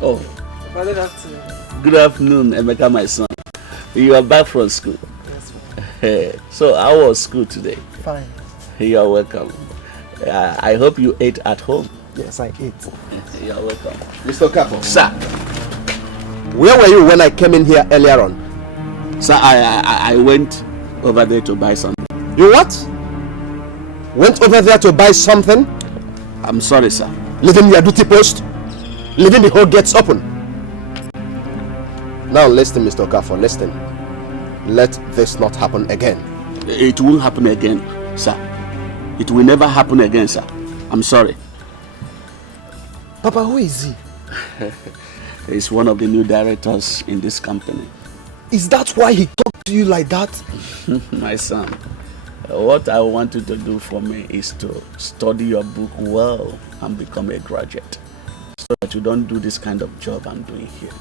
Oh. Good afternoon. Good afternoon, Emeka, my son. You are back from school. Yes, ma'am. So how was school today? Fine. You are welcome. I hope you ate at home. Yes, I ate. You are welcome. Mr. Capo. Sir. Where were you when I came in here earlier on? Sir, I went over there to buy something. You what? Went over there to buy something? I'm sorry, sir. Leaving your duty post? Leaving the whole gates open? Now listen, Mr. Okafor, listen. Let this not happen again. It won't happen again, sir. It will never happen again, sir. I'm sorry. Papa, who is he? He's one of the new directors in this company. Is that why he talked to you like that? My son, what I want you to do for me is to study your book well and become a graduate, so that you don't do this kind of job I'm doing here.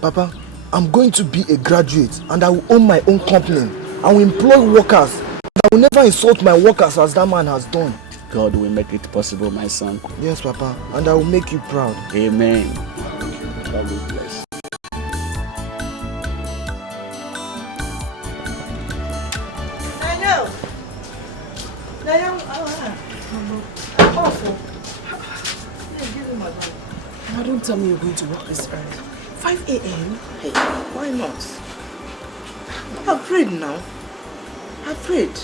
Papa, I'm going to be a graduate and I will own my own company. I will employ workers. I will never insult my workers as that man has done. God will make it possible, my son. Yes, Papa, and I will make you proud. Amen. God will bless. Don't tell me you're going to work this early. 5 a.m.? Hey, why not? I've prayed now. I've prayed.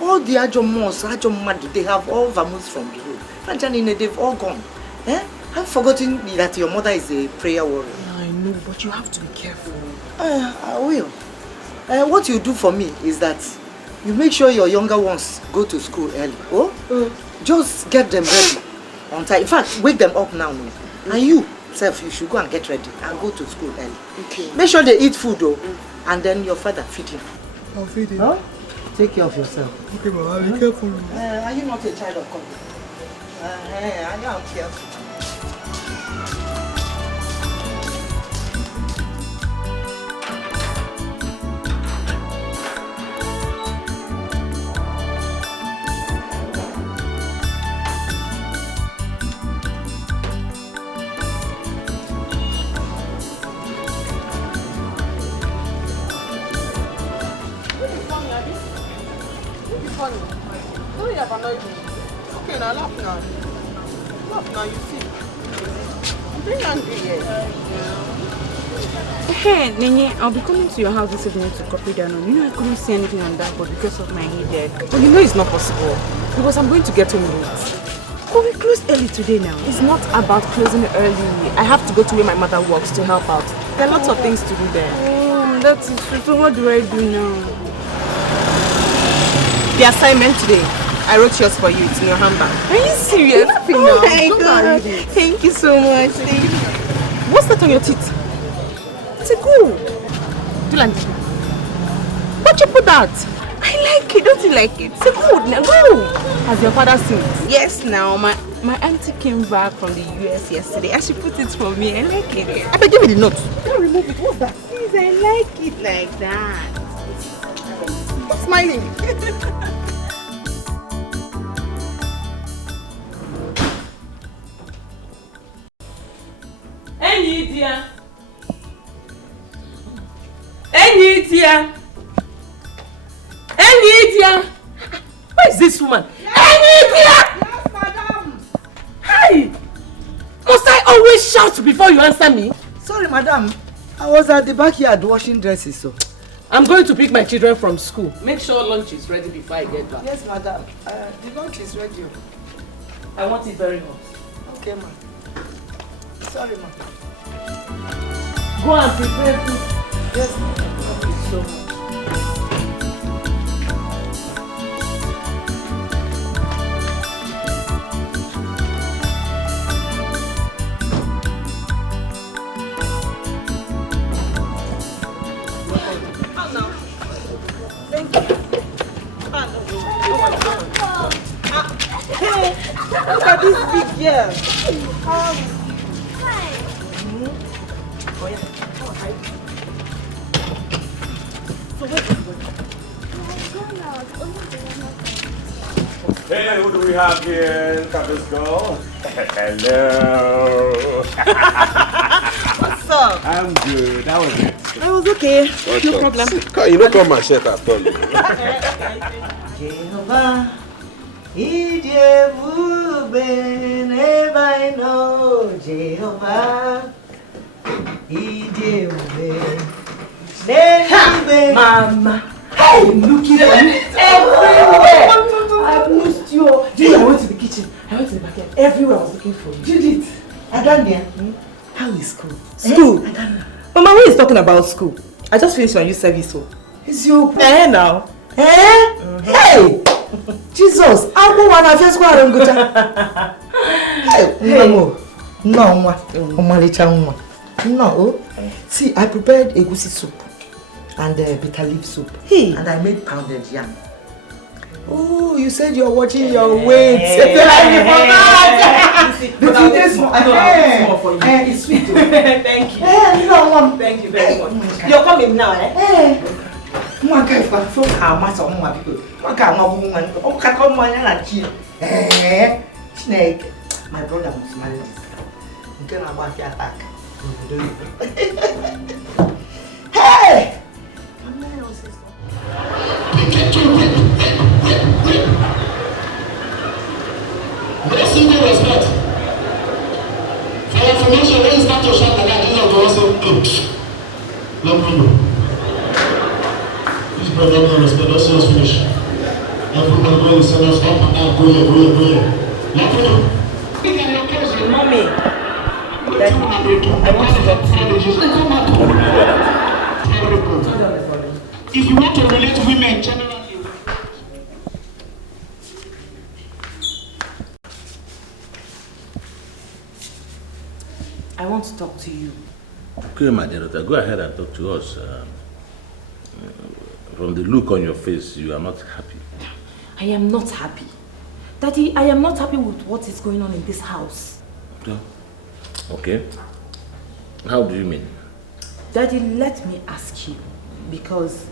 All the Ajomos, Ajomad, they have all vamoosed from the road. Franjanine, they've all gone. Eh? I've forgotten that your mother is a prayer warrior. Yeah, I know, but you have to be careful. I will. What you do for me is that you make sure your younger ones go to school early. Oh? Just get them ready on time. In fact, wake them up now. And you, self, you should go and get ready and go to school early. Okay. Make sure they eat food though. And then your father feed him. I'll feed him. Huh? Take care of yourself. Okay, Mama, I'll be careful. Are you not a child of God? I am careful. Okay, now laugh now. Laugh now, you see. I'm very angry here. Hey, Nanny, I'll be coming to your house this evening to copy down on. You know I couldn't see anything on that, but because of my headache. But you know it's not possible. Because I'm going to get home late. But we close early today now. It's not about closing early. I have to go to where my mother works to help out. There are lots of things to do there. Oh, that's it. So what do I do now? The assignment today. I wrote yours for you. It's in your handbag. Are you serious? Oh my God. Thank you so much. What's that on your teeth? It's a gold. Do you like it? Why'd you put that? I like it. Don't you like it? It's a gold now. Gold. Has your father seen it? Yes, now my auntie came back from the US yesterday and she put it for me. I like it. I beg, give me the note. Don't remove it. What's that? Please, I like it like that. Stop smiling. Enyi dear. Enyi dear. Enyi dear. Who is this woman? Enyi dear. Yes, madam. Hi. Must I always shout before you answer me? Sorry, madam. I was at the backyard washing dresses, so. I'm going to pick my children from school. Make sure lunch is ready before I get back. Yes, madam. The lunch is ready. I want it very hot. Okay, ma'am. Sorry, ma'am. Go and prepare food. Yes, Thank you so much. Look at this big girl. Hi. Oh, yeah. So where is Hey, who do we have here? Look at this girl. Hello. What's up? I'm good. How was it? I was okay. No problem. You don't come and shirt at all. Jehovah, Ijebube, never I know. Jehovah, Ijebube, never. Mama, I'm looking for you everywhere. I've missed you. Judith, I went to the kitchen. I went to the backyard. Everywhere I was looking for you. Judith, Adania, how is school? School? Mama, who is talking about school? I just finished my youth service. So. Is you? Now. Hey! Jesus, I'm going to first go and go to. Hey, no, no. See, I prepared egusi soup and bitter leaf soup. Hey. And I made pounded yam. Oh, you said you're watching your weight. It's sweet. Thank you. Thank you very much. You're coming now, eh? One guy for so how much of my people. One guy, no woman. Oh, come on, and snake. My brother must marry this. You can about the attack. Hey! What single respect? For information, when you start to shout the light, you have to also let me know. This brother no respect, let's just finish. Everybody go and send us up and down, go here. Let me know. Mommy, Daddy, I want to talk to you. If you want to relate to women generally, I want to talk to you. Okay, my dear daughter, go ahead and talk to us. From the look on your face, you are not happy. I am not happy. Daddy, I am not happy with what is going on in this house. Okay. How do you mean? Daddy, let me ask you, because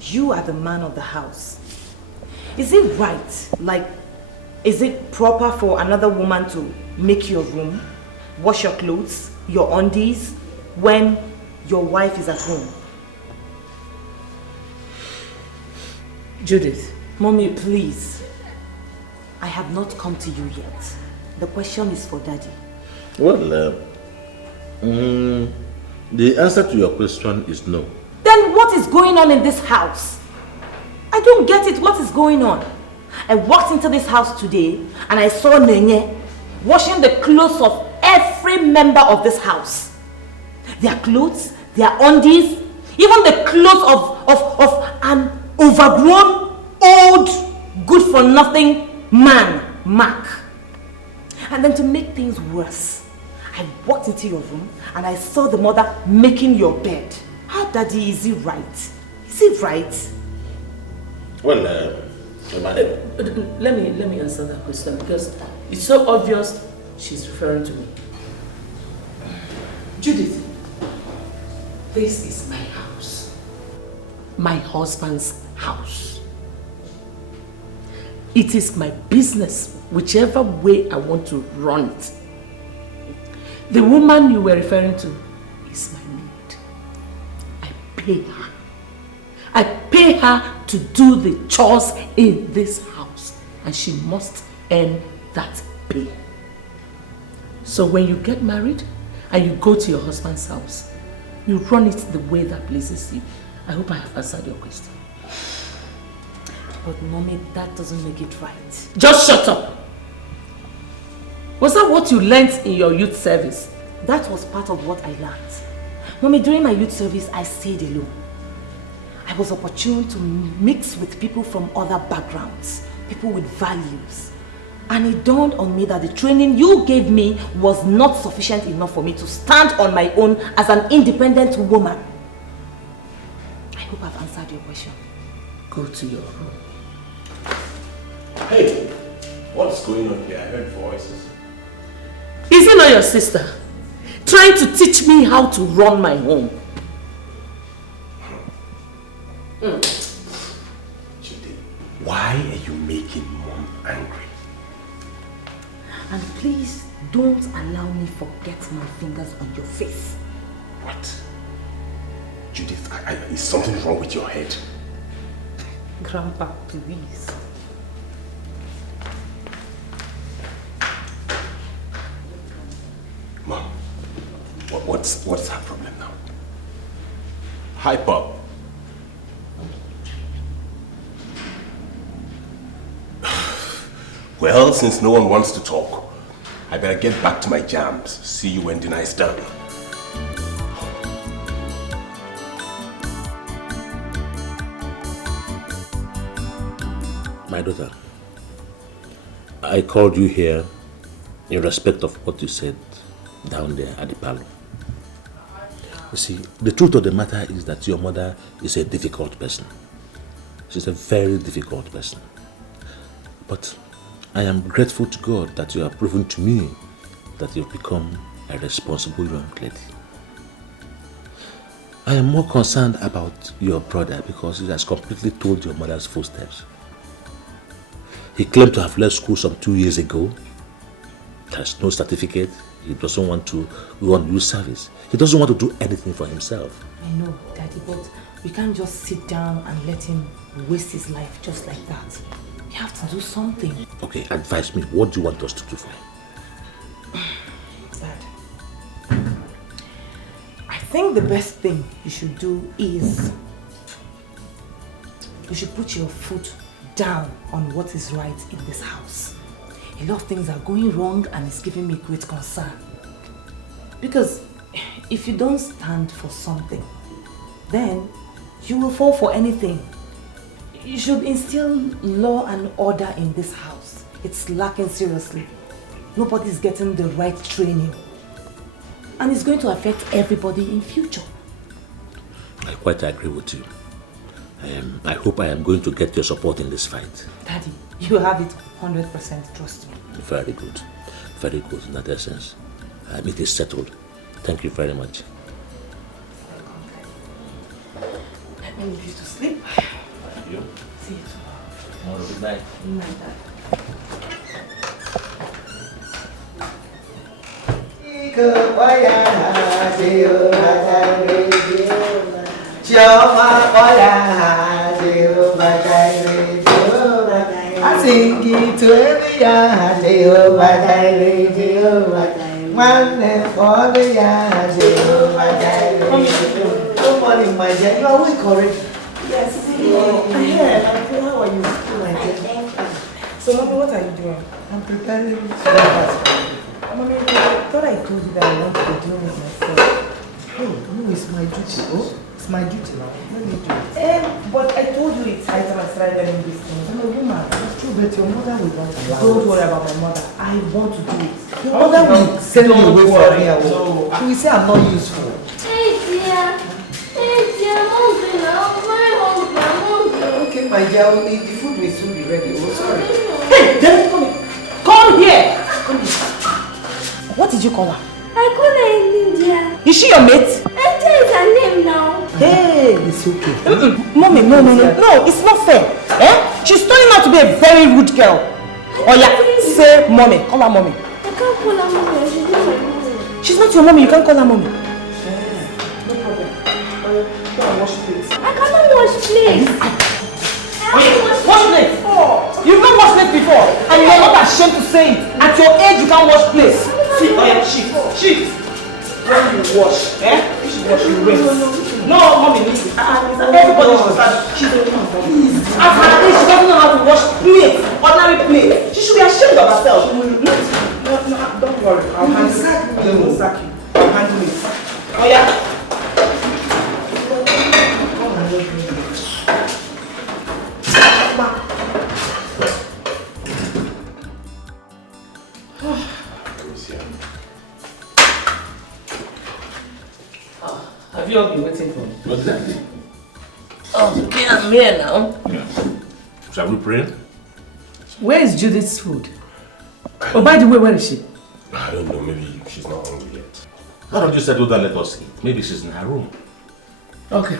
you are the man of the house. Is it right, is it proper for another woman to make your room, wash your clothes, your undies, when your wife is at home? Judith. Mommy, please. I have not come to you yet. The question is for Daddy. Well, the answer to your question is no. Then what is going on in this house? I don't get it. What is going on? I walked into this house today and I saw Nanny washing the clothes of every member of this house. Their clothes, their undies, even the clothes of an overgrown, old, good-for-nothing man, Mark. And then to make things worse, I walked into your room and I saw the mother making your bed. How, Daddy, is it right? Is it right? Well, let me answer that question because it's so obvious she's referring to me. Judith, this is my house. My husband's house. It is my business, whichever way I want to run it. The woman you were referring to is my maid. I pay her. I pay her to do the chores in this house, and she must earn that pay. So when you get married and you go to your husband's house, you run it the way that pleases you. I hope I have answered your question. But Mommy, that doesn't make it right. Just shut up! Was that what you learnt in your youth service? That was part of what I learned. Mommy, during my youth service, I stayed alone. I was opportune to mix with people from other backgrounds, people with values. And it dawned on me that the training you gave me was not sufficient enough for me to stand on my own as an independent woman. I hope I've answered your question. Go to your room. Hey, what's going on here? I heard voices. Is it not your sister trying to teach me how to run my home? Judy, why are you making Mom angry? And please don't don't allow me forget my fingers on your face. What? Judith, is something wrong with your head? Grandpa, please. Mom, what's her problem now? Hi, Pop. Well, since no one wants to talk, I better get back to my jams. See you when dinner is done. My daughter, I called you here in respect of what you said down there at the parlor. You see, the truth of the matter is that your mother is a difficult person. She's a very difficult person. But I am grateful to God that you have proven to me that you've become a responsible young lady. I am more concerned about your brother because he has completely told your mother's footsteps. He claimed to have left school some 2 years ago. There's no certificate. He doesn't want to go on youth service. He doesn't want to do anything for himself. I know, Daddy, but we can't just sit down and let him waste his life just like that. We have to do something. Okay, advise me. What do you want us to do for him? Dad, I think the best thing you should do is you should put your foot down on what is right in this house. A lot of things are going wrong and it's giving me great concern. Because if you don't stand for something, then you will fall for anything. You should instill law and order in this house. It's lacking seriously. Nobody's getting the right training. And it's going to affect everybody in future. I quite agree with you. I hope I am going to get your support in this fight. Daddy, you have it 100%, trust me. Very good. Very good in that essence. It is settled. Thank you very much. Let me leave you to sleep. Thank you. See you tomorrow. Good night. Good night, Dad. I sing it to every Jehovah Jireh, Jehovah Jireh. One name for the Jehovah Jireh. Good morning, my dear. You are awake already? Yes. I heard. How are you? My dear. So, Mommy, what are you doing? I'm preparing breakfast. Mommy, I thought I told you that I want to be doing it myself. Oh, no, it's my duty. Oh, it's my duty now. Let me do it. But I told you it's high time I started learning these things. I'm a woman. That's true, but your mother will not allow Don't it. worry about my mother. I want to do it. Your mother will send you away from worry. here. No. She will say I'm not useful. Hey dear, I'm hungry now. I'm very hungry. I'm hungry. Okay, my dear, the food will soon be ready. Oh, sorry. Hey, Jenny, come here. Come here. Come here. What did you call her? I call her India. Is she your mate? India is her name now. Hey. It's okay. Mommy, no, it's not fair. She's turning out to be a very rude girl. Oh yeah, say mommy. Call her mommy. I can't call her mommy. She's not my mommy. She's not your mommy. You can't call her mommy. No problem. Go and wash plates. I cannot wash plates. Wash plates. You've not washed plates before, and you're not ashamed to say it. At your age, you can't wash plates. See, oh yeah, shift. When you wash, you should wash your waist. No, mommy needs it. Everybody should start. She's a woman. At her age, she doesn't know how to wash plates, ordinary plates. She should be ashamed of herself. No, don't worry. I'll handle it. They will sack you. I'll handle it. Oh yeah. Have you all been waiting for me? What's that? Oh, yeah, I'm here now. Yeah. Shall we pray? Where is Judith's food? Oh, by the way, where is she? I don't know, maybe she's not hungry yet. Why don't you settle down, let us eat? Maybe she's in her room. Okay.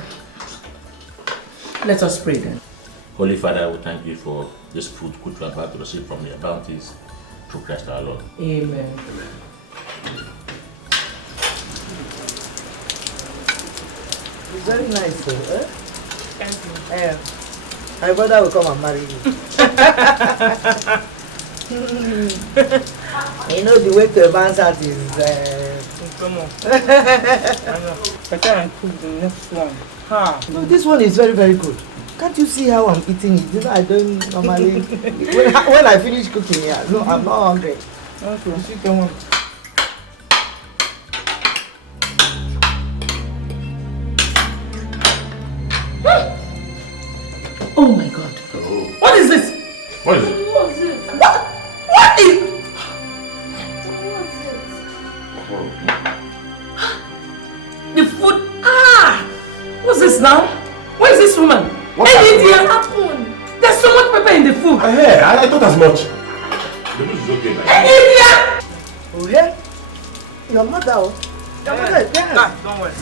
Let us pray then. Holy Father, we thank you for this food which we are about to receive from your bounties through Christ our Lord. Amen. Very nice. My brother will come and marry you. You know the way to advance that is. Come on. I know. Better and cook the next one. No, this one is very, very good. Can't you see how I'm eating it? You know, I don't normally. when I finish cooking, yeah, no, I'm not hungry. Okay, come on. Oh my God. Oh. What is this? What is it? What is it? What is... The food... What's this now? Where is this woman? What happened? There's so much pepper in the food. I thought as much. The food is okay. Oh yeah? Your mother? Your mother is there. Don't worry.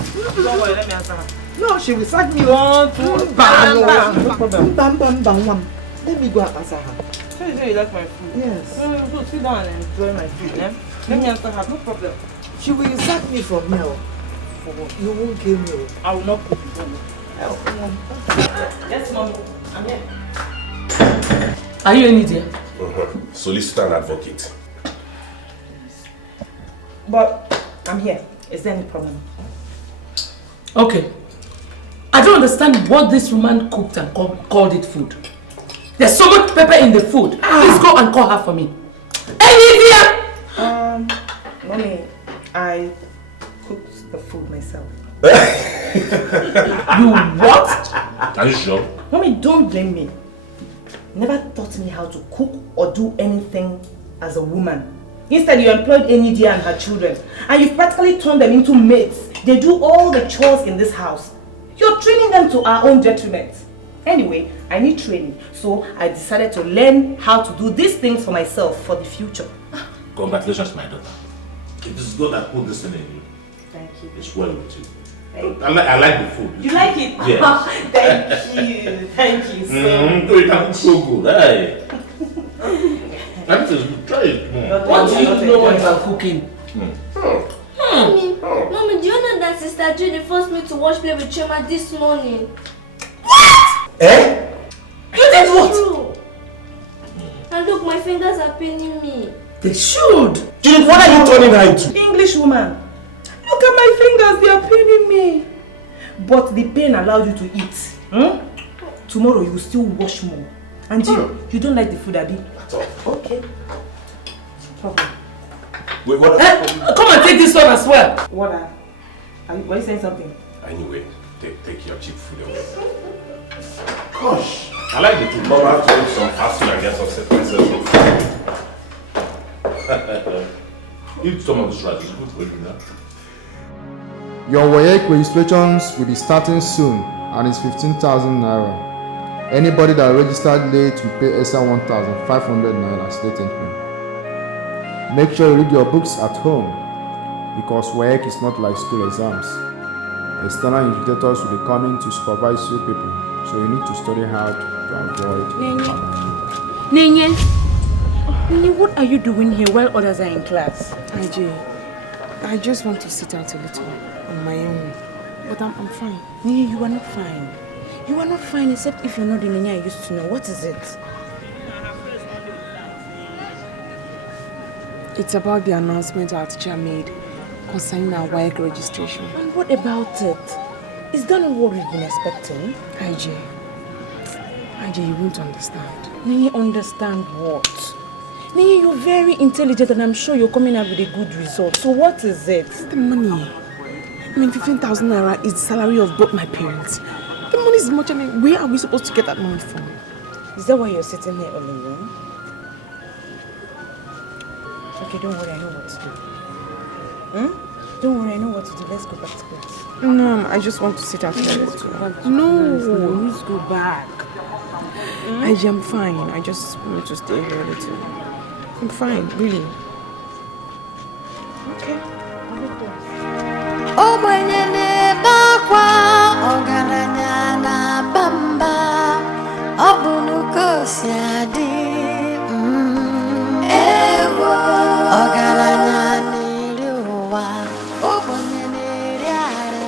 Don't worry, let me answer her. No, she will sack me. 1, 2, bam, bam. No problem. Bam, bam, bam, bam. Let me go and answer her. So you say you like my food? Yes. So sit down and enjoy my food, eh? Let me answer her, no problem. She will sack me from here. You won't kill me. I will not cook for you. Yes, mommy. I'm here. Are you an idiot? Solicitor and advocate. But I'm here. Is there any problem? Okay. I don't understand what this woman cooked and called it food. There's so much pepper in the food. Please go and call her for me. Olivia! Mommy, I cooked the food myself. You what? Are you sure? Mommy, don't blame me. Never taught me how to cook or do anything as a woman. Instead, you employed Nidia and her children, and you've practically turned them into maids. They do all the chores in this house. You're training them to our own detriment. Anyway, I need training, so I decided to learn how to do these things for myself for the future. Congratulations, my daughter. It is God that put this in you. Thank you. It's well with you. Thank I like the food. You like it? Yes. Thank you so It's so good. Hey. That is good. Try it. What do you know about cooking? Mommy, do you know that Sister Judy forced me to watch Play with Chema this morning? Eh? You did what? True. And look, my fingers are paining me. They should. Judith, what are you turning her into? English woman. Look at my fingers, they are paining me. But the pain allowed you to eat. Tomorrow you will still wash more. And you don't like the food, Abi? At all. Okay. Problem. Wait, what? Come and take this one as well. What? Were you saying something? Anyway, take your cheap food away. Gosh. I like the food. Mom, I have to eat some fast food and get some myself. Eat some of this rice. It's good for you now. Your WAEC registrations will be starting soon and it's 15,000 naira. Anybody that registered late will pay extra 1,500 naira state entry. Make sure you read your books at home because WAEC is not like school exams. External invigilators will be coming to supervise you people, so you need to study hard to avoid. Nanny, what are you doing here while others are in class? I just want to sit out a little on my own. But I'm fine. Nanny, you are not fine. You are not fine except if you're not the Nanny I used to know. What is it? It's about the announcement our teacher made concerning our WAEC registration. And what about it? Is that not what we've been expecting? IJ, you won't understand. Nanny, understand what? Nanny, you're very intelligent and I'm sure you're coming up with a good result. So what is it? The money. 15,000 naira is the salary of both my parents. The money is much. Where are we supposed to get that money from? Is that why you're sitting here all alone? Okay, don't worry, I know what to do. Don't worry, I know what to do. Let's go back to class. No, I just want to sit out here. No, let's go back. I'm fine. I just want to stay here a little. I'm fine, really. Okay. Oh, my nene, bakwa, ogaranya na bamba, obunuko siadi. Ewo, ogaranya niliwa, obunye niliare,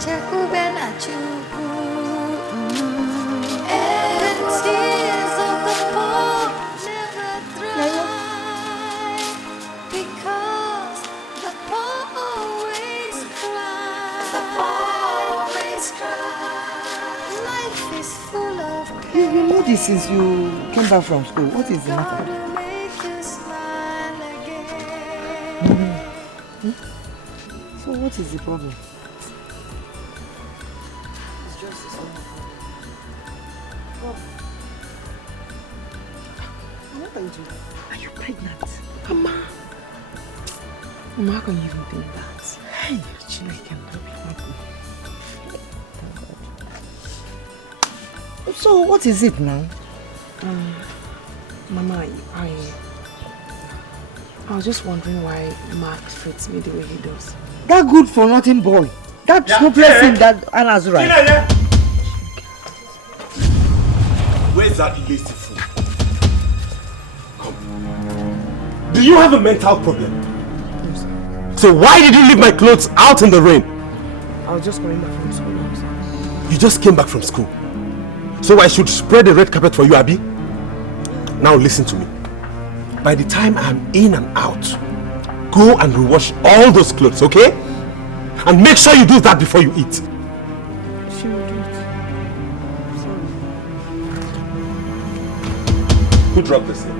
You know this since you came back from school. What is the matter? So what is the problem? It's just this one. What are you doing? Are you pregnant? Mama, how can you even think that? Hey, Chineke, so what is it now? Mama, I was just wondering why Mark treats me the way he does. That good for nothing boy. That hopeless thing that Anna's right. Where's that lazy fool? Come. Do you have a mental problem? No, sir. So why did you leave my clothes out in the rain? I was just coming back from school, sir. You just came back from school. So I should spread the red carpet for you, Abby? Now listen to me. By the time I'm in and out, go and rewash all those clothes, okay? And make sure you do that before you eat. She will do it. Who dropped this thing?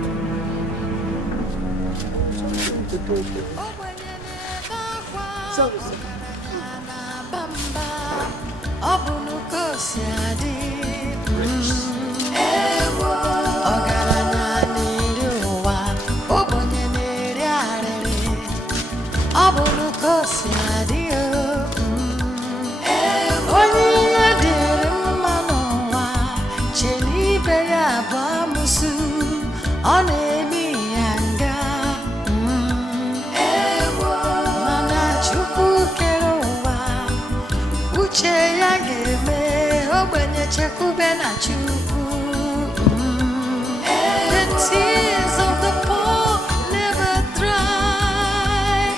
The tears of the poor never dry,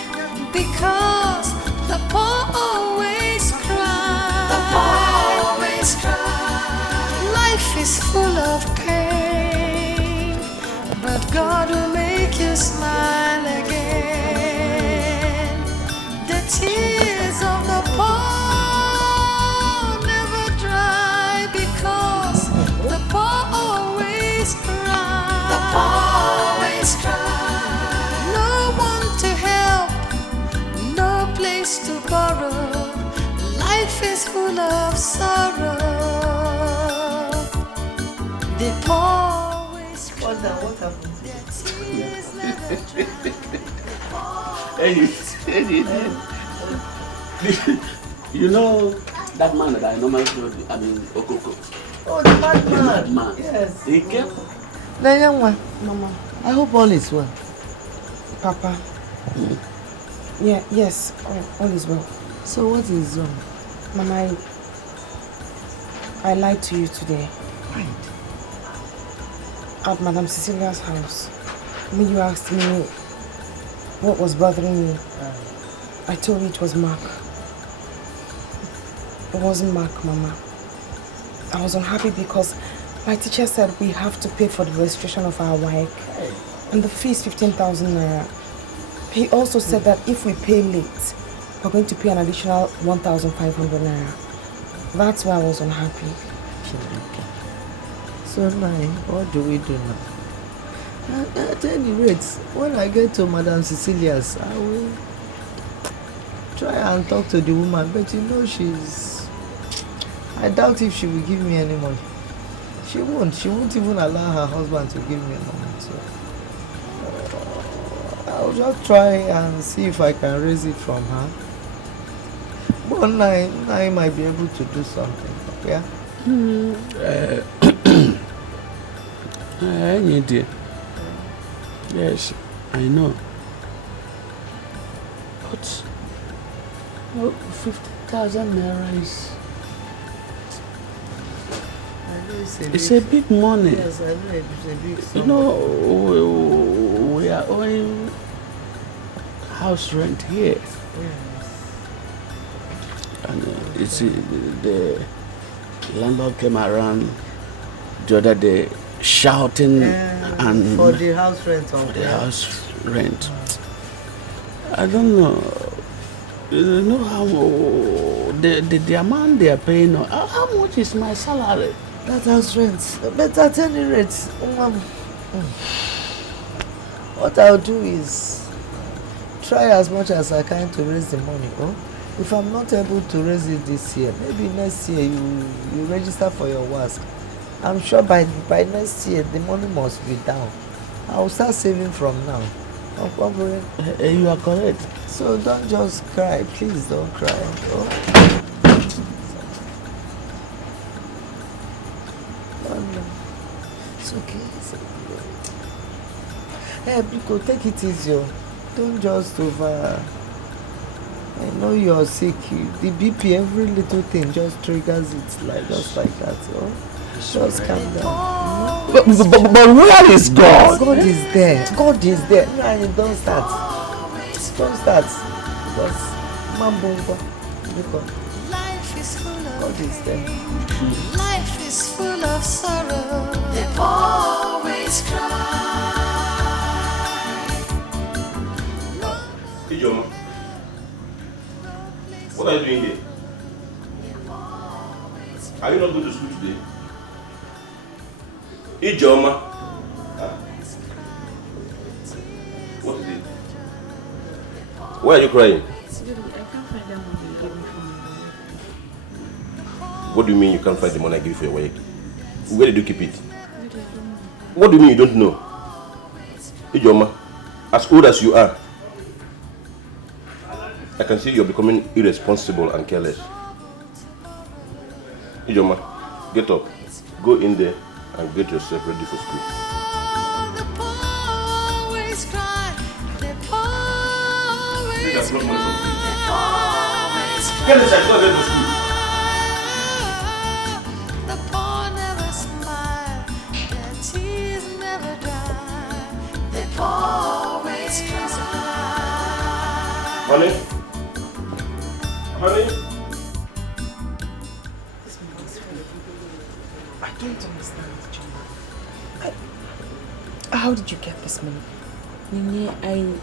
because the poor always cry. The poor always cry. Life is full of pain, but God will make you smile again. The tears of the poor always cry. No one to help, no place to borrow. Life is full of sorrow. The poor always cry. What happened? You know that man that I normally told you, Okoko. Oh, the madman. The madman. Yes. He kept. The young one. Mama. I hope all is well. Papa. Yeah, yes, all is well. So what is wrong? Mama, I lied to you today. Right. At Madame Cecilia's house. When you asked me what was bothering me, I told you it was Mark. It wasn't Mark, Mama. I was unhappy because my teacher said we have to pay for the registration of our WAEC. And the fee is 15,000 naira. He also said that if we pay late, we're going to pay an additional 1,500 naira. That's why I was unhappy. So now, what do we do now? At any rate, when I get to Madame Cecilia's, I will try and talk to the woman, but you know I doubt if she will give me any money. She won't even allow her husband to give me money. So I'll just try and see if I can raise it from her. But I might be able to do something, yeah? Dear. Yes, I know. But 50,000 naira is... It's a big money. Yes, I know it's a big sum. You know, we are owing house rent here. Yes. And You see, the landlord came around the other day shouting and for the house rent. For the house rent. I don't know. You know how the amount they are paying. How much is my salary? That house rent. But at any rate, what I'll do is try as much as I can to raise the money. Oh? If I'm not able to raise it this year, maybe next year you register for your WASC. I'm sure by next year the money must be down. I'll start saving from now. You are correct. So don't just cry. Please don't cry. Oh? No. It's okay. It's okay. Hey, Biko, take it easy. Don't just over. I know you're sick. The BP, every little thing just triggers it just like that. Oh? Just calm down. But where is God? God is there. God is there. No, don't start. Don't start. Because Mambungo. Life is full of God is there. Life is full of sorrow. They always cry. Ijoma, what are you doing here? Are you not going to school today? Ijoma. What is it? Why are you crying? I can't find that money you gave me for my wife. What do you mean you can't find the money I give you for your wife? Where did you keep it? What do you mean you don't know? Ijoma, as old as you are, I can see you're becoming irresponsible and careless. Ijoma, get up. Go in there and get yourself ready for school. Always cry. They always cry. Get inside, go get to school. The poor never smile. Their tears never dry. They always cry. Honey? Honey? This money is free. I don't understand, John. How did you get this money? Nene,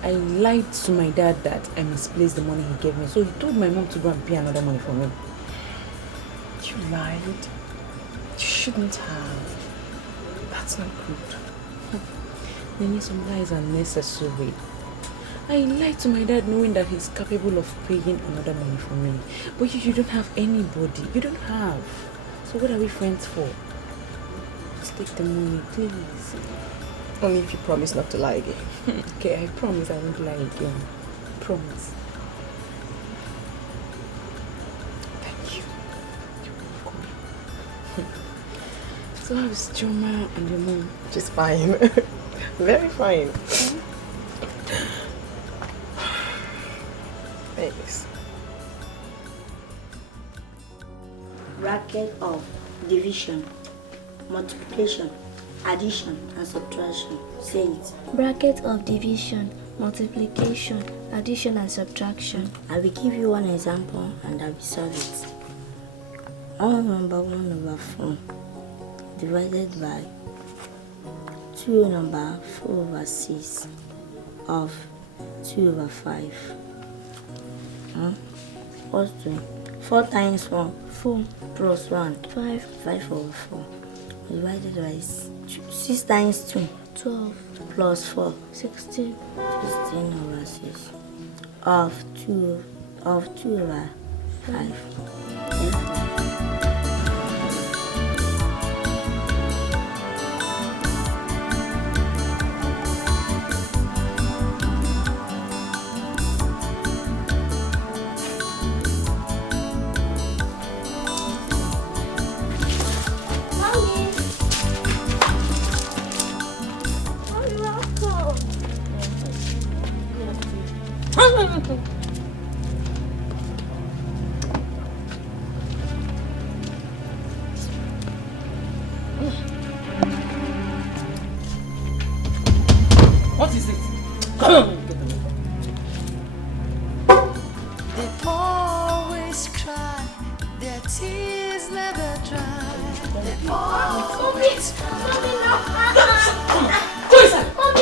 I lied to my dad that I misplaced the money he gave me. So he told my mom to go and pay another money for me. You lied? You shouldn't have. That's not good. Nene, some lies are necessary. I lied to my dad knowing that he's capable of paying another money for me. But you don't have anybody. You don't have. So what are we friends for? Just take the money, please. Only if you promise not to lie again. Okay, I promise I won't lie again. Promise. Thank you. So how's Joma and your mom? She's fine. Very fine. Thanks. Bracket of division, multiplication, addition and subtraction. Say it. Bracket of division, multiplication, addition and subtraction. I will give you one example and I will solve it. 1/1/4 divided by 2/4/6 of 2/5. What's 2? 4 times 1. 4 plus 1. 5. 5/4. Divided by 6 times 2. 12. Plus 4. 16. 16/6 of 2/5. What is it? Come on. They always cry. Mommy, no. Go inside. Mommy,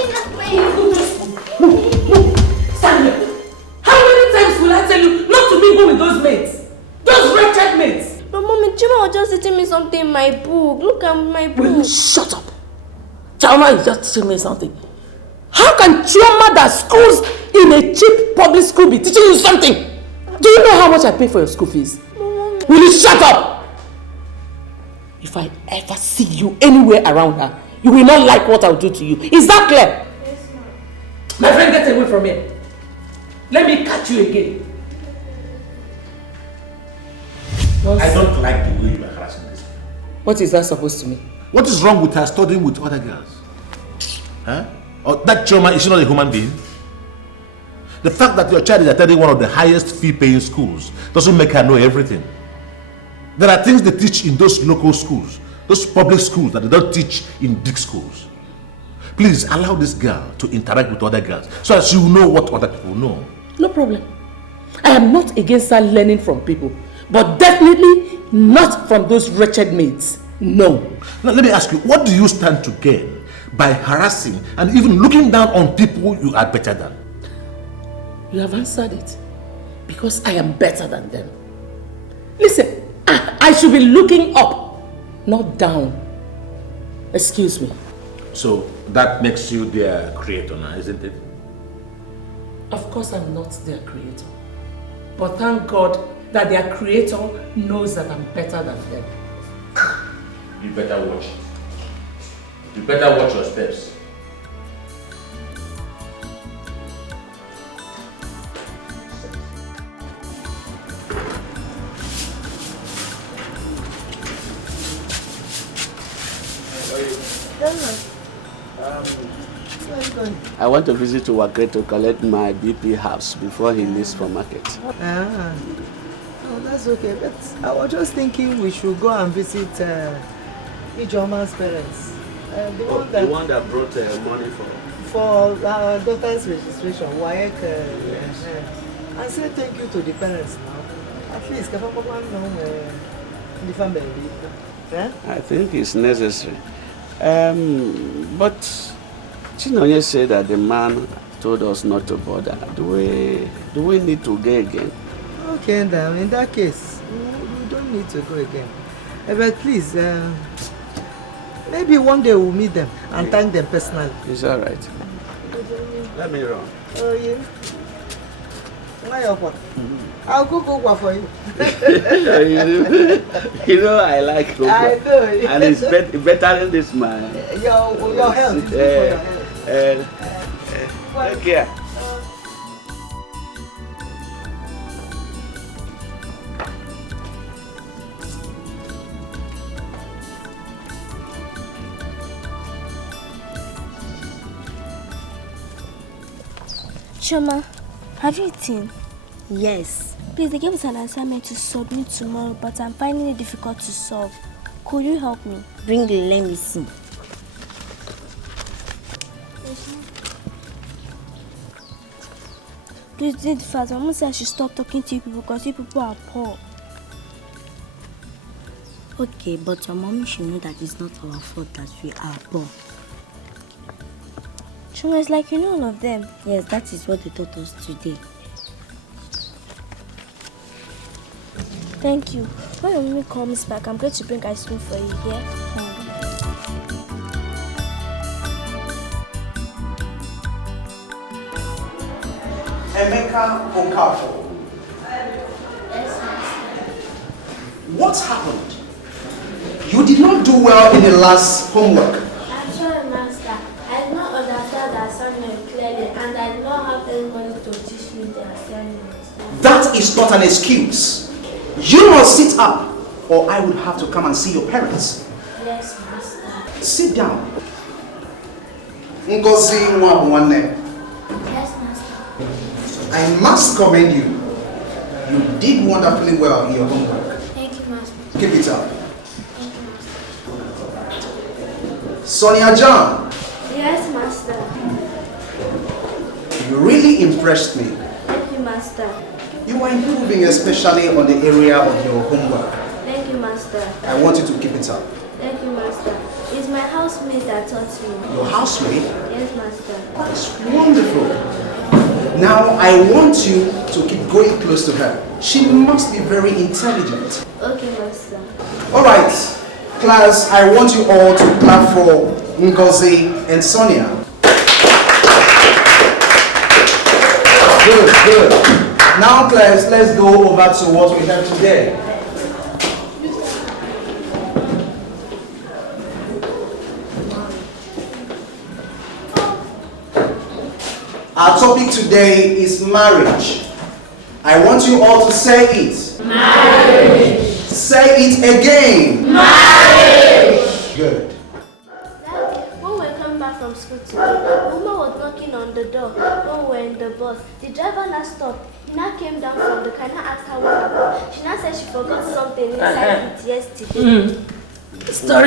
no. Stand here. How many times will I tell you not to mingle with those mates? Those wretched mates. But Mommy, Chima was just teaching me something in my book. Look at my book. Will you shut up? Chima is just teaching me something. How can Chioma that schools in a cheap public school be teaching you something? Do you know how much I pay for your school fees? Mommy. Will you shut up? If I ever see you anywhere around her, you will not like what I'll do to you. Is that clear? Yes, ma'am. My friend, get away from here. Let me catch you again. I don't like the way you are harassing this girl. What is that supposed to mean? What is wrong with her studying with other girls? Huh? Or that Chioma, is she not a human being? The fact that your child is attending one of the highest fee-paying schools doesn't make her know everything. There are things they teach in those local schools, those public schools that they don't teach in big schools. Please allow this girl to interact with other girls so that she will know what other people know. No problem. I am not against her learning from people, but definitely not from those wretched maids. No. Now let me ask you, what do you stand to gain by harassing and even looking down on people you are better than? You have answered it. Because I am better than them. Listen, I should be looking up, not down. Excuse me. So that makes you their creator now, isn't it? Of course I'm not their creator. But thank God that their creator knows that I'm better than them. You better watch. You better watch your steps. I want to visit to Wakre to collect my BP house before he leaves for market. Ah, oh, that's okay. But I was just thinking we should go and visit Ijoma's parents. The one that brought money for our daughter's registration, WAEC, and say thank you to the parents now. At least, the family. Yeah? I think it's necessary. But Chinonye said that the man told us not to bother. Do we need to go again? Okay, then in that case, we don't need to go again. But please, maybe one day we'll meet them and thank them personally. It's all right. Let me run. Oh, yeah. I'll go for you. You know I like cocoa. I know. And it's better than this man. Your health is good for your health. Take care. Choma, have you eaten? Yes. Please, they gave us an assignment to submit tomorrow, but I'm finding it difficult to solve. Could you help me? Bring it, let me see. Please do it fast. Mama said I should stop talking to you people because you people are poor. Okay, but your mommy should know that it's not our fault that we are poor. Chuma, it's like you know all of them. Yes, that is what they taught us today. Thank you. When your mommy comes back, I'm going to bring ice cream for you here. Emeka Okafor. What happened? You did not do well in the last homework. I'm sorry, Master. I did not understand the assignment clearly and I did not have anybody to teach me the assignment. That is not an excuse. You must sit up or I would have to come and see your parents. Yes, Master. Sit down. Ngozi Nwabunwanne. Yes, Master. I must commend you. You did wonderfully well in your homework. Thank you, Master. Keep it up. Sonia John. Yes, Master. You really impressed me. Thank you, Master. You are improving, especially on the area of your homework. Thank you, Master. I want you to keep it up. Thank housemaid that taught me. Your housemaid? Yes, master. That's wonderful. Now I want you to keep going close to her. She must be very intelligent. Okay, master. Alright, class, I want you all to clap for Ngozi and Sonia. Good, good. Now class, let's go over to what we have today. Our topic today is marriage. I want you all to say it. Marriage. Say it again. Marriage. Good. When we came back from school today, the woman was knocking on the door when we were in the bus. The driver now stopped. He now came down from the car and asked her what happened. She now said she forgot something inside it yesterday.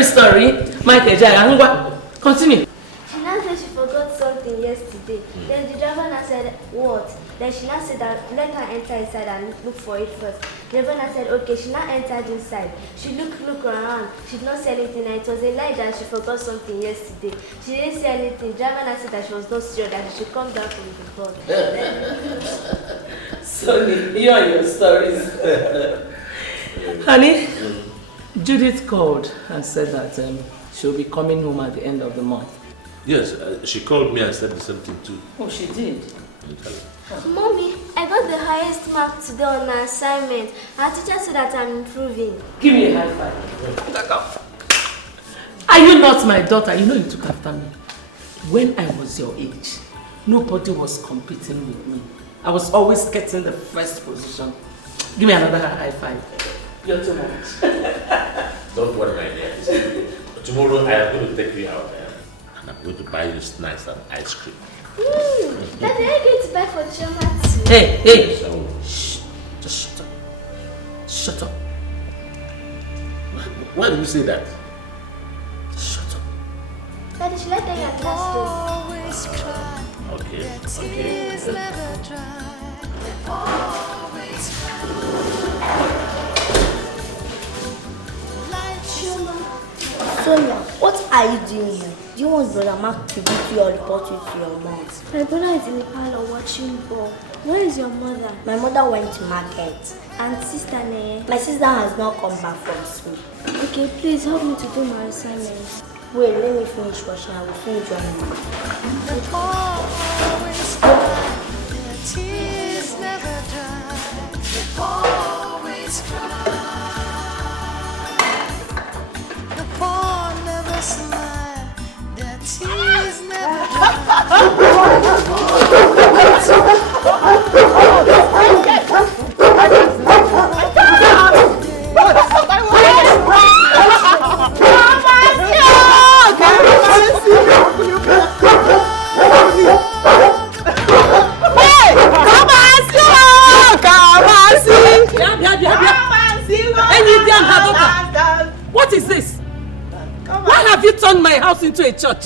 Story. Michael Jaya, continue. She now said she forgot something yesterday. Then the driver now said, what? Then she now said that let her enter inside and look for it first. The driver now said, okay. She now entered inside. She looked around. She did not see anything, and it was a lie that she forgot something yesterday. She didn't see anything. The driver now said that she was not sure that she should come down from the bus. Sonny, you and your stories. Honey, Judith called and said that she'll be coming home at the end of the month. Yes, she called me and said the same thing too. Oh, she did? Mommy, I got the highest mark today on my assignment. Our teacher said that I'm improving. Give me a high five. Are you not my daughter? You know you took after me. When I was your age, nobody was competing with me. I was always getting the first position. Give me another high five. You're too much. Don't worry, my dear. Tomorrow I am going to take you out there and I'm going to buy you snacks and ice cream. Daddy, are you going to buy for Chioma too? Hey! Shh! Just shut up. Shut up. Why did you say that? Shut up. Daddy, should I tell you at last though? Okay. Sonia, what are you doing here? Do you want Brother Mark to beat you or report you to your mom? My brother is in the parlor watching ball. Where is your mother? My mother went to market. And sister Nanny? My sister has not come back from school. Okay, please help me to do my assignments. Wait, let me finish washing. I will soon join you. Tears never dry. Always cry. The poor never smile. Their tears never What is this? Why have you turned my house into a church?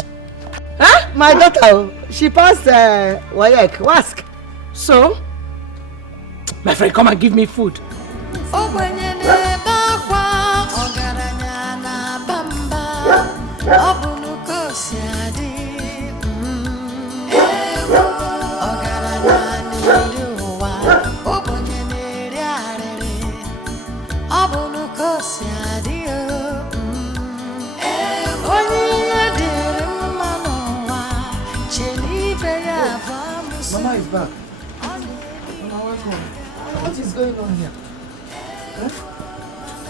Huh? My daughter, she passed WAEC. Ask. So? My friend, come and give me food. Mama is back. Mama, what's wrong? What is going on here? Huh?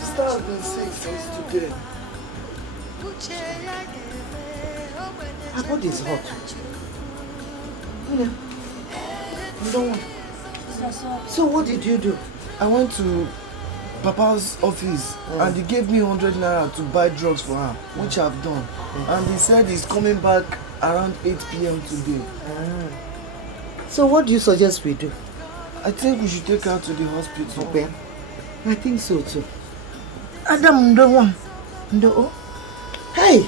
Sister has been sick since today. Her body is hot. You don't want. So what did you do? I went to Papa's office and he gave me 100 naira to buy drugs for her, which I've done. And he said he's coming back around 8 p.m. today. So what do you suggest we do? I think we should take her to the hospital. Okay. I think so too. Adam, no one. No. Hey!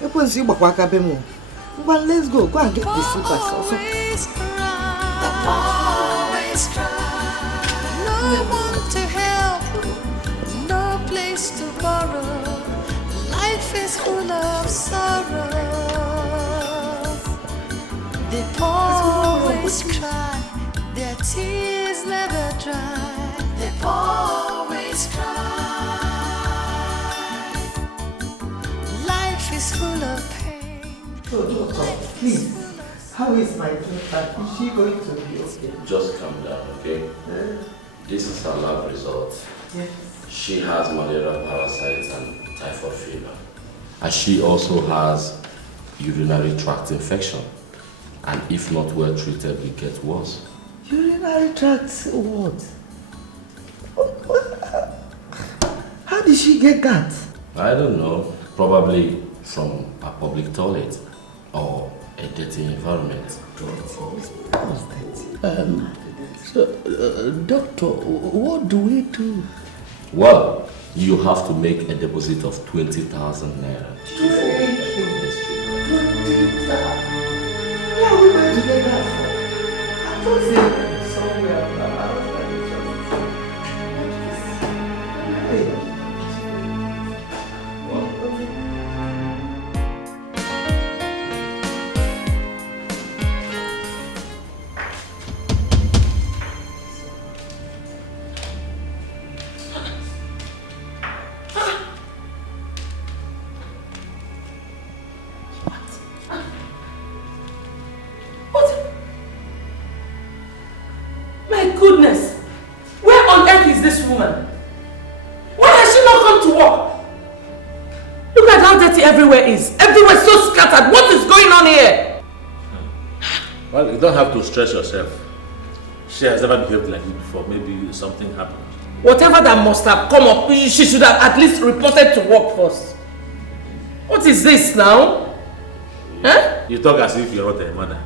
Let's go. Go and get the slippers also. Always cry. No one to help, no place to borrow. Life is is full of sorrow. They always cry, their tears never dry. They always cry. Life is full of pain. So, doctor, please, how is my daughter? Is she going to be okay? Just calm down, okay? This is her lab result. Yes. She has malaria parasites and typhoid fever. And she also has urinary tract infection. And if not well treated, it gets worse. Urinary tract what? How did she get that? I don't know. Probably from a public toilet or a dirty environment. Doctor, what do we do? Well, you have to make a deposit of 20,000 naira. Where are we going to get that from? I thought they were somewhere. Goodness! Where on earth is this woman? Why has she not come to work? Look at how dirty everywhere is. Everywhere so scattered. What is going on here? Well, you don't have to stress yourself. She has never behaved like this before. Maybe something happened. Whatever that must have come up, she should have at least reported to work first. What is this now? Huh? You talk as if you're not a mother.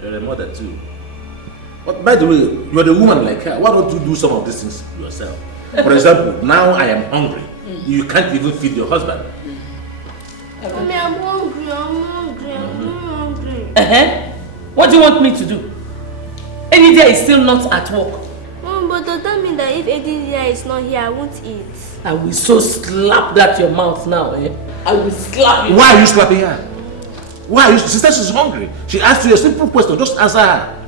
You're a mother too. But by the way, you're the woman like her. Why don't you do some of these things yourself? For example, now I am hungry. You can't even feed your husband. Mommy, I'm hungry. I'm hungry. What do you want me to do? Enidia is still not at work. Mom, but does that mean that if Enidia is not here, I won't eat? I will so slap that your mouth now, eh? I will slap you. Why are you slapping her? Why are you? She said she's hungry. She asked you a simple question. Just answer her.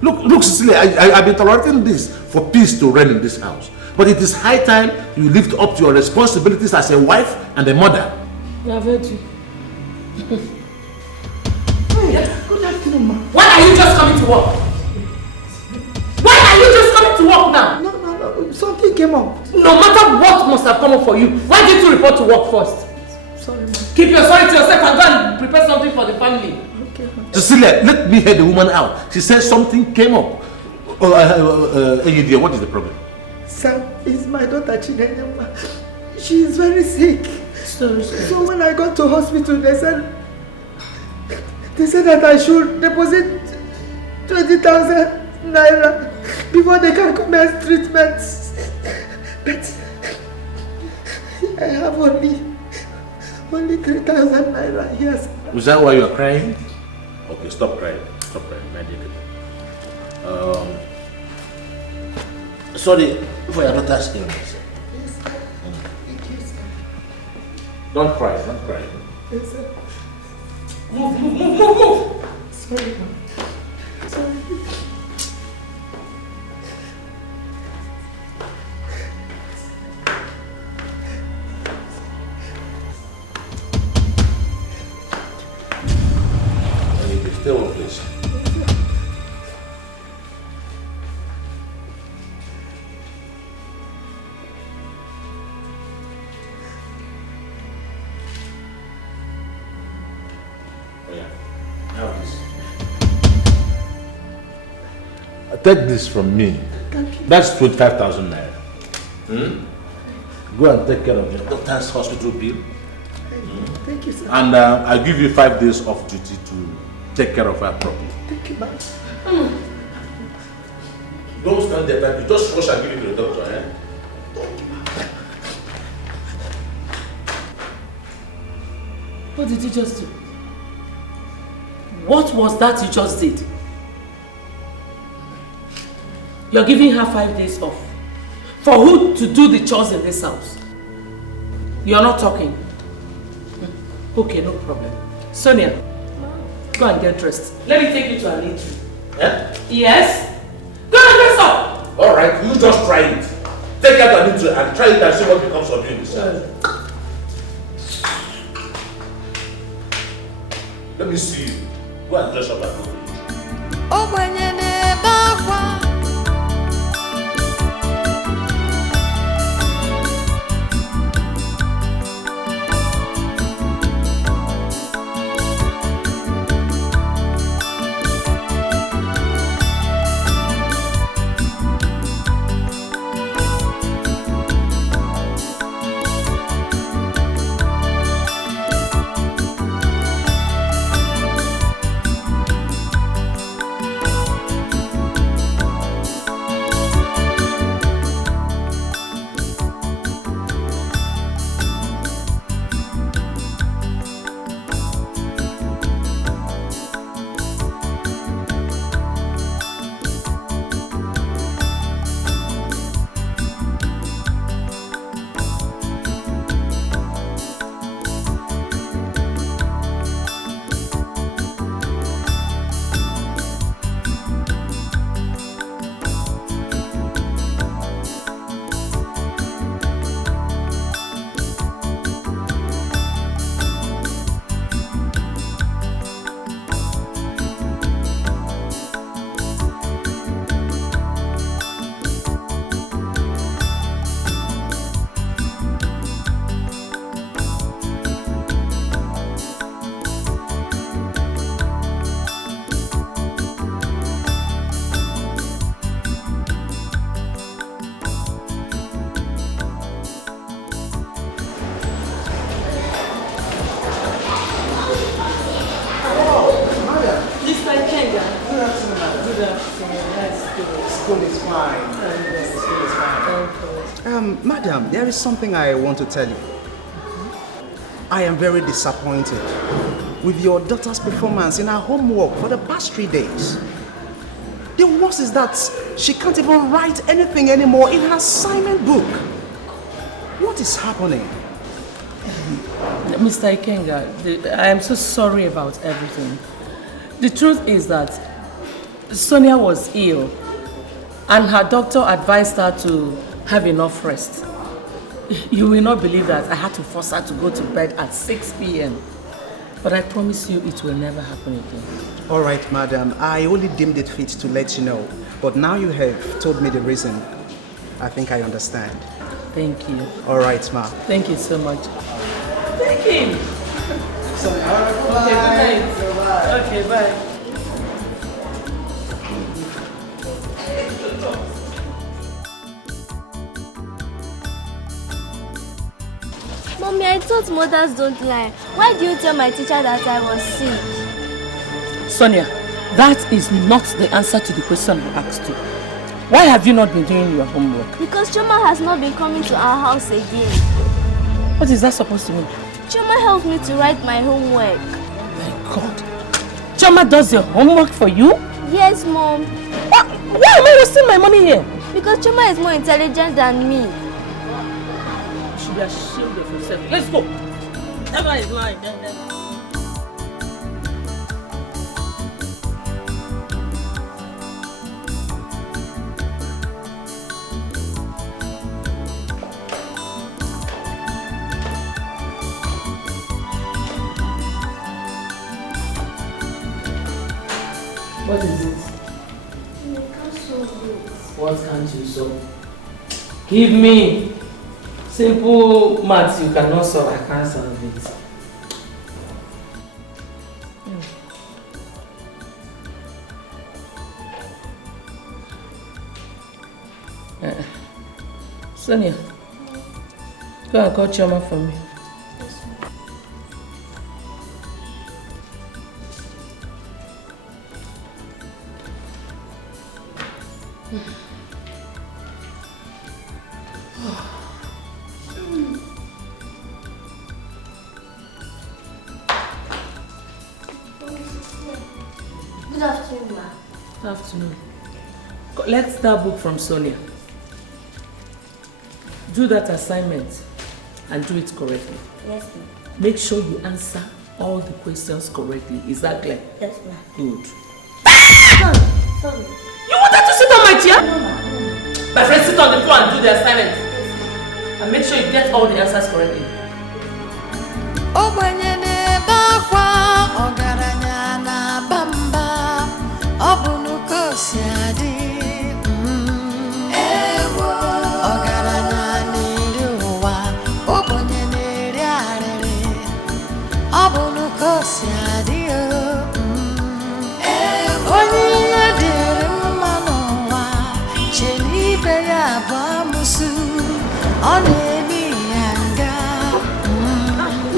Look, Cecilia, I've been tolerating this for peace to reign in this house. But it is high time you lived up to your responsibilities as a wife and a mother. I've heard you. Good afternoon, ma. Why are you just coming to work? Why are you just coming to work now? No. Something came up. No matter what must have come up for you, why didn't you report to work first? Sorry, ma. Keep your sorry to yourself and go and prepare something for the family. Cecilia, let me hear the woman out. She said something came up. Dear, what is the problem? Sir, it's my daughter Chinenye. She is very sick. So when I got to hospital, they said that I should deposit 20,000 naira before they can commence treatment. But I have only 3,000 naira here. Is that why you are crying? Okay, stop crying. Stop crying. Sorry for your daughter's illness. Yes, sir. Thank you, sir. Don't cry. Yes, sir. Move. Sorry, ma'am. Sorry. Stay one place. Take this from me. That's 25,000 naira. Go and take care of your daughter's hospital bill. Thank you, sir. And I'll give you 5 days off duty to take care of her properly. Thank you, ma'am. Don't stand there, baby. Just rush and give it to the doctor, eh? What did you just do? What was that you just did? You're giving her 5 days off. For who to do the chores in this house? You're not talking? Okay, no problem. Sonia, go and get dressed. Let me take you to an eatery. Eh? Yes? Go and dress up! Alright, you just try it. Take out an eatery and try it and see what becomes of you in this house. Let me see you. Go and dress up and go. Madam, there is something I want to tell you. I am very disappointed with your daughter's performance in her homework for the past 3 days. The worst is that she can't even write anything anymore in her assignment book. What is happening? Mr. Ikenga, I am so sorry about everything. The truth is that Sonia was ill and her doctor advised her to have enough rest. You will not believe that I had to force her to go to bed at 6 p.m. But I promise you it will never happen again. All right, madam. I only deemed it fit to let you know. But now you have told me the reason. I think I understand. Thank you. All right, ma. Thank you so much. Thank you. Sorry. Okay, good night. Okay, bye. Mommy, I thought mothers don't lie. Why do you tell my teacher that I was sick? Sonia, that is not the answer to the question I asked you. Why have you not been doing your homework? Because Choma has not been coming to our house again. What is that supposed to mean? Choma helped me to write my homework. My God. Choma does your homework for you? Yes, Mom. Why am I wasting my money here? Because Choma is more intelligent than me. You should be ashamed of yourself. Let's go. That guy is lying. What is it? I can't solve it. What can't you solve? Give me. Simple maths you cannot solve, I can't solve it. Sonia, go and call Choma for me. Good afternoon, ma. Good afternoon. Let's start book from Sonia. Do that assignment and do it correctly. Yes, ma'am. Make sure you answer all the questions correctly. Is that clear? Yes, ma'am. Good. Sorry. You wanted to sit on my chair? My friend, sit on the floor and do the assignment. And make sure you get all the answers correctly.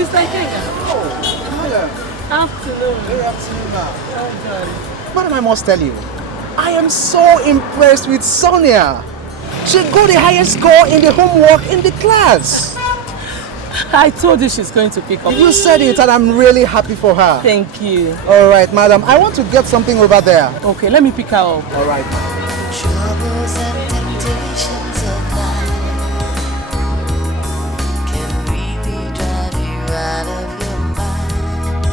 Mr. Kenya. Oh, afternoon. Good afternoon, ma'am. What am I must tell you? I am so impressed with Sonia. She got the highest score in the homework in the class. I told you she's going to pick up. You said it and I'm really happy for her. Thank you. All right, madam. I want to get something over there. Okay, let me pick her up. All right. Troubles and temptations of life can really drive you out of your mind.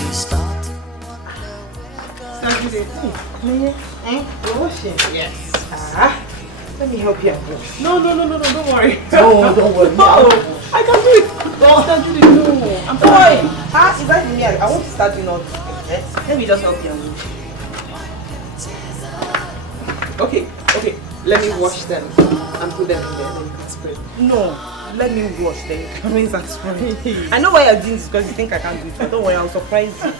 You start to wonder where You're washing? Yes. Let me help you wash. No, don't worry. No, don't worry. No, I can do it. No, Don't do it. No, I'm worry. fine. Is that me? I want to start doing all this. Okay? Let me just help you wash. Okay. Let me wash them and put them in there, then you can spray. No, let me wash them. You can rinse and spray. I know why you're doing this because you think I can't do it, but don't worry, I'll surprise you.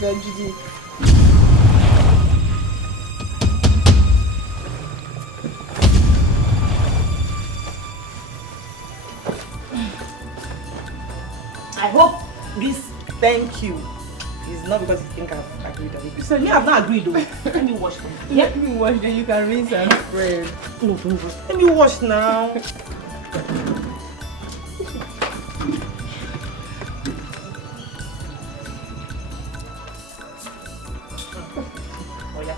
Judy. I hope this thank you is not because you think I've agreed on it. So yeah, I've not agreed though. Let me wash them. Yeah? Let me wash them, you can rinse and spray. No, don't wash. Let me wash now. Oh yeah.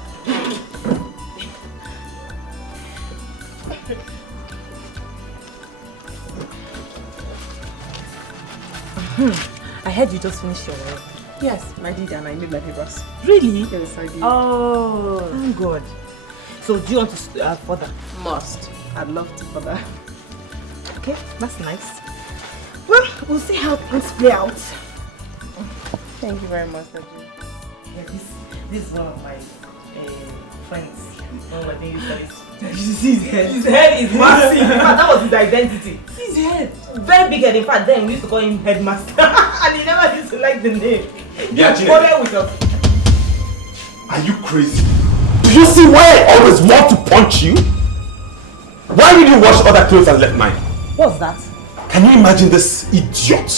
I heard you just finished your work. Yes, I did, and I made my papers. Really? Yes, I did. Oh, thank God. So do you want to further? Must. I'd love to further. Okay, that's nice. Well, we'll see how things play out. Thank you very much, Daddy. Yeah, this is one of my friends. One of my baby studies. You see his head? His head is massive. In fact, that was his identity. His head. Very big head. In fact, then we used to call him Headmaster. And he never used to like the name. He quarreled with us. Are you crazy? Do you see why I always want to punch you? Why did you wash other clothes and left mine? What's that? Can you imagine this idiot?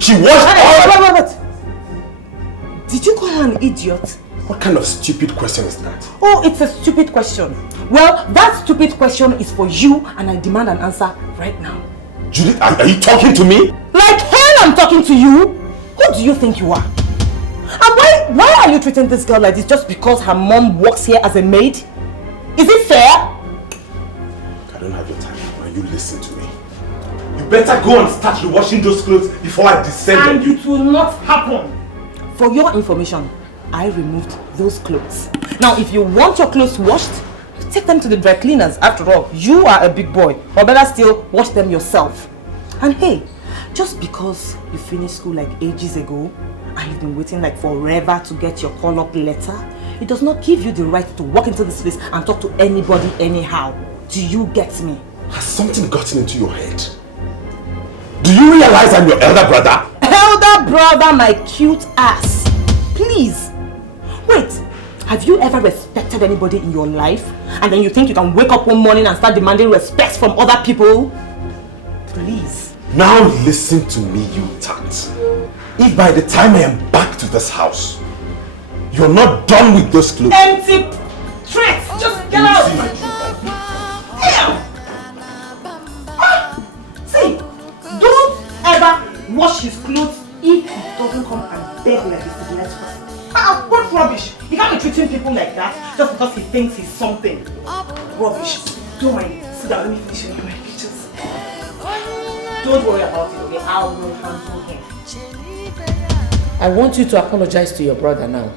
She washed all... Wait. Did you call her an idiot? What kind of stupid question is that? Oh, it's a stupid question. Well, that stupid question is for you and I demand an answer right now. Judith, are you talking to me? Like hell I'm talking to you? Who do you think you are? And why are you treating this girl like this just because her mom works here as a maid? Is it fair? I don't have your time now. You listen to me. You better go and start washing those clothes before I descend on you. And it will not happen. For your information, I removed those clothes. Now, if you want your clothes washed, take them to the dry cleaners. After all, you are a big boy. Or better still, wash them yourself. And hey, just because you finished school like ages ago and you've been waiting like forever to get your call-up letter, it does not give you the right to walk into this place and talk to anybody anyhow. Do you get me? Has something gotten into your head? Do you realize I'm your elder brother? Elder brother, my cute ass. Please. Wait, have you ever respected anybody in your life? And then you think you can wake up one morning and start demanding respect from other people? Please. Now listen to me, you tart. If by the time I am back to this house, you're not done with those clothes. Empty threats! Just get out! Damn! See, don't ever wash his clothes if he doesn't come and beg like a civilized person. What rubbish! He can't be treating people like that just because he thinks he's something. Rubbish. Don't mind. Sit down, let me finish in my kitchen. Don't worry about it, okay? I will handle him. I want you to apologize to your brother now.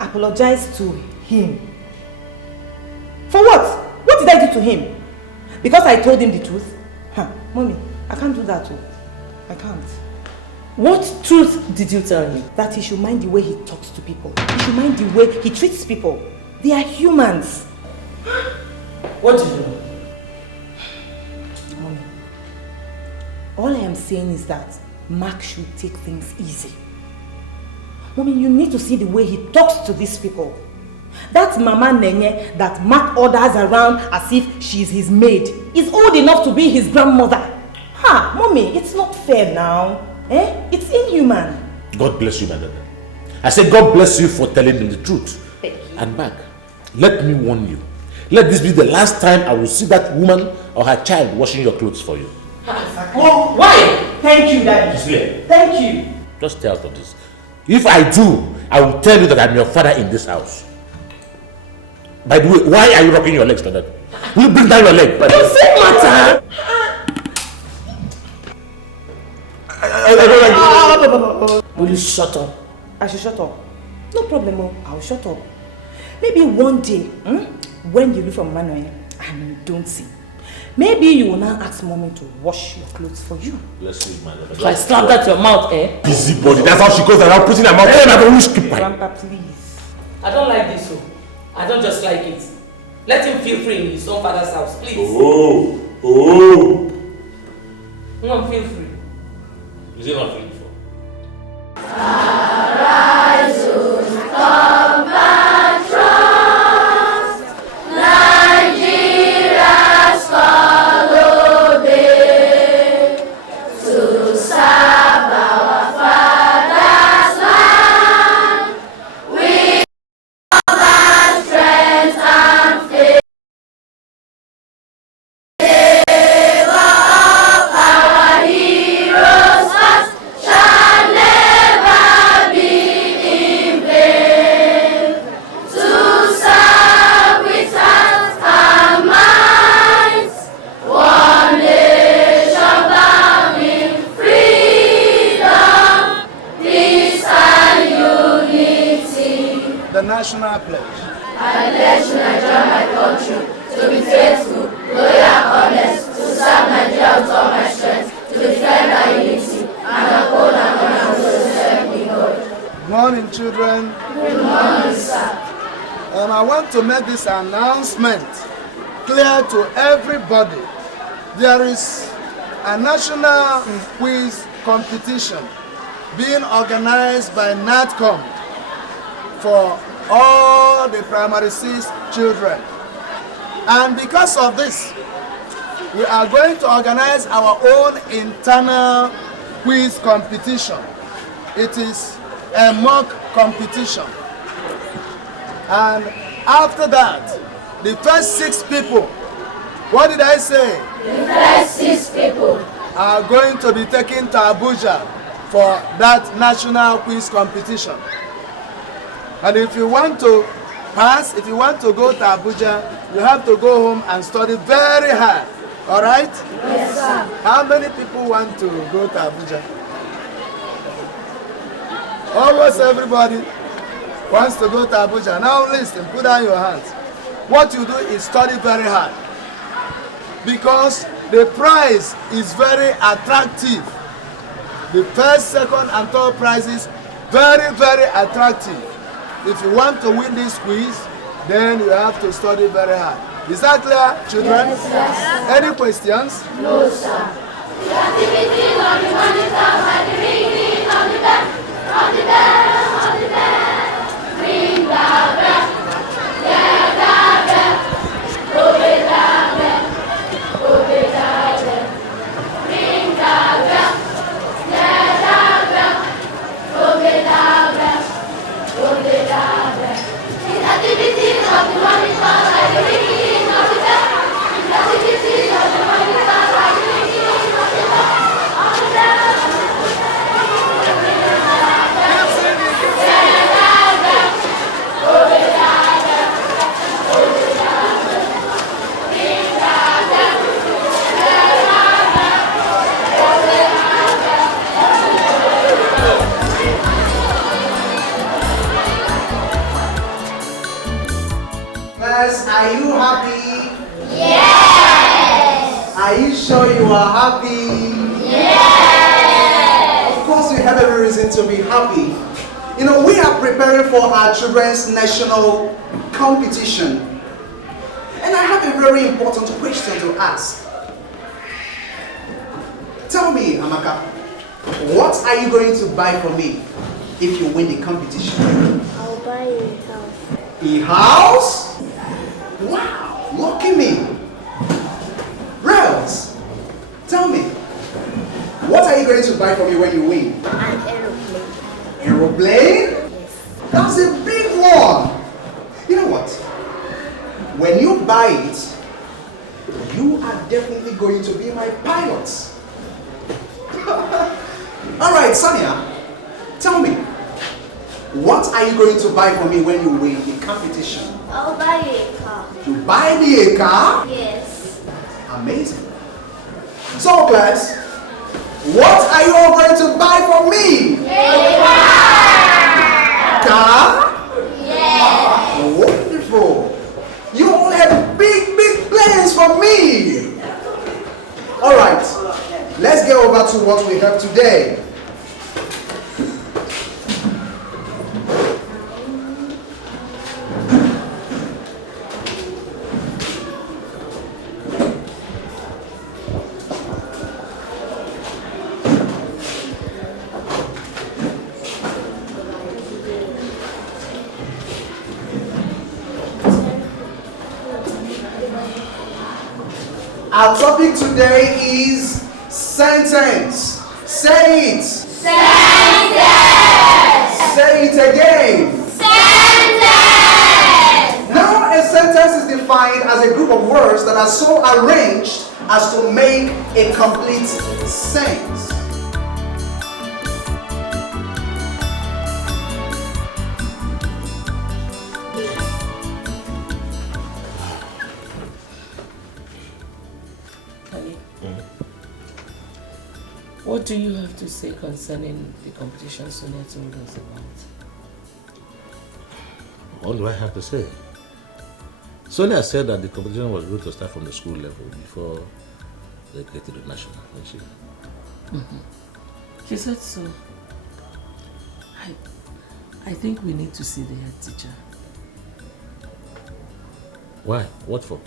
Apologize to him? For what? What did I do to him? Because I told him the truth? Huh, Mommy, I can't do that too. I can't. What truth did you tell him? That he should mind the way he talks to people. He should mind the way he treats people. They are humans. What do you know? Mommy, all I am saying is that Mark should take things easy. Mommy, you need to see the way he talks to these people. That Mama Nenye that Mark orders around as if she's his maid is old enough to be his grandmother. Ha, Mommy, it's not fair now. It's inhuman. God bless you, my daughter. I say God bless you for telling them the truth. Thank you. And Mark, let me warn you. Let this be the last time I will see that woman or her child washing your clothes for you. Oh, why? Thank you, Daddy. Thank you. Just stay out of this. If I do, I will tell you that I'm your father in this house. By the way, why are you rocking your legs like that? Will you bring down your leg? Don't say matter. Will you shut up? I should shut up. No problem, I'll shut up. Maybe one day, when you leave from Manuel and you don't see, maybe you will now ask Mommy to wash your clothes for you. Bless you, my daughter. So I slapped at your mouth, Busybody. That's how she goes around putting her mouth. Grandpa, please. I don't like this, so I don't just like it. Let him feel free in his own father's house, please. Oh. No, feel free. Is it not free for? Arise, compatriots, Nigeria's holiday, to serve our father's land with all our strength and faith. Favor of our heroes past shall never be in vain. To serve with hearts and minds, one nation bound in freedom, peace and unity. The national pledge. I pledge to Nigeria, my country, to be faithful, loyal, and honest, to serve Nigeria with all my strength, to defend our unity, and uphold and honor those who serve me, God. Good morning, children. Good morning, sir. I want to make this announcement clear to everybody. There is a national quiz competition being organized by NATCOM for all the primary 6 children. And because of this, we are going to organize our own internal quiz competition. It is a mock competition. And after that, the first 6 people, what did I say? The first 6 people are going to be taken to Abuja for that national quiz competition. And if you want to pass, if you want to go to Abuja, you have to go home and study very hard. All right? Yes, sir. How many people want to go to Abuja? Almost everybody wants to go to Abuja. Now listen, put down your hands. What you do is study very hard, because the prize is very attractive. The first, second, and third prizes very, very attractive. If you want to win this quiz, then you have to study very hard. Is that clear, children? Yes, sir. Any questions? No, sir. The activities of the monitor by the ringing of the bell, of the bell, of the bell. Ring the bell, yeah, the bell, obey the bell, obey the bell. Ring the bell, yeah, the bell, obey the bell, obey the bell. The activities of the monitor by the ringing of the bell, the activities of the monitor by the ringing of the bell, of the bell. Obey Are you sure you are happy? Yes! Of course, we have every reason to be happy. You know, we are preparing for our children's national competition. And I have a very important question to ask. Tell me, Amaka, what are you going to buy for me if you win the competition? I'll buy you a house. A house? Wow, lucky me. Rels, tell me, what are you going to buy for me when you win? An aeroplane. Aeroplane? Yes. That's a big one. You know what? When you buy it, you are definitely going to be my pilot. Alright, Sonia, tell me, what are you going to buy for me when you win the competition? I'll buy you a car. You buy me a car? Yes. Amazing. So, class, what are you all going to buy for me? A car? Yes. Wonderful. You all have big, big plans for me. All right, let's get over to what we have today. Our topic today is sentence. Say it. Sentence. Say it again. Sentence. Now a sentence is defined as a group of words that are so arranged as to make a complete sense. What do you have to say concerning the competition Sonia told us about? What do I have to say? Sonia said that the competition was going to start from the school level before they get to the national, didn't she? She said so. I think we need to see the head teacher. Why? What for?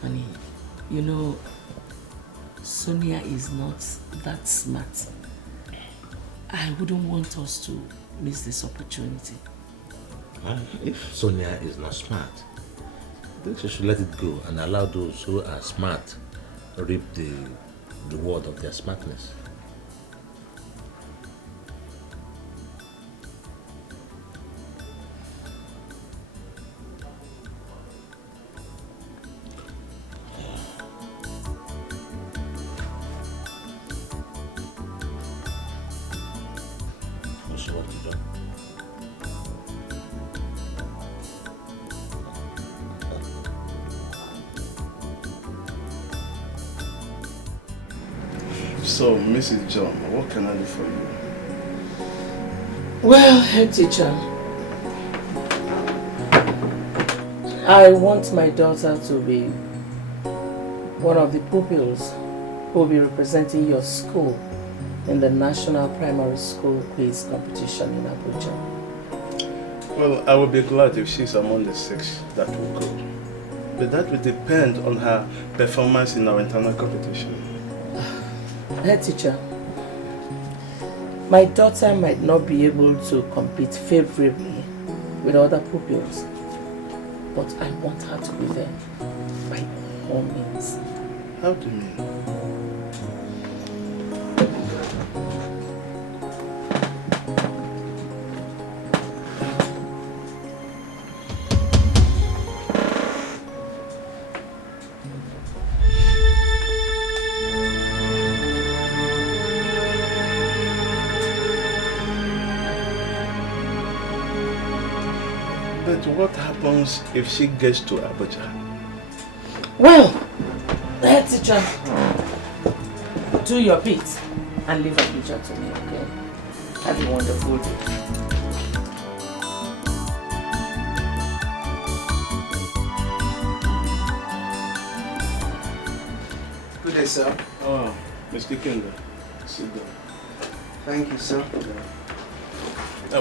Honey, you know, Sonia is not that smart. I wouldn't want us to miss this opportunity. If Sonia is not smart, I think she should let it go and allow those who are smart reap the reward of their smartness. So, Mrs. John, what can I do for you? Well, head teacher, I want my daughter to be one of the pupils who will be representing your school in the National Primary School Quiz Competition in Abuja. Well, I will be glad if she's among the 6 that will go. But that will depend on her performance in our internal competition. Head teacher, my daughter might not be able to compete favorably with other pupils, but I want her to be there by all means. How do you mean? But what happens if she gets to Abuja? Well, head teacher, do your bit and leave Abuja to me, okay? Have a wonderful day. Good day, sir. Oh, Mr. King, sit down. Thank you, sir.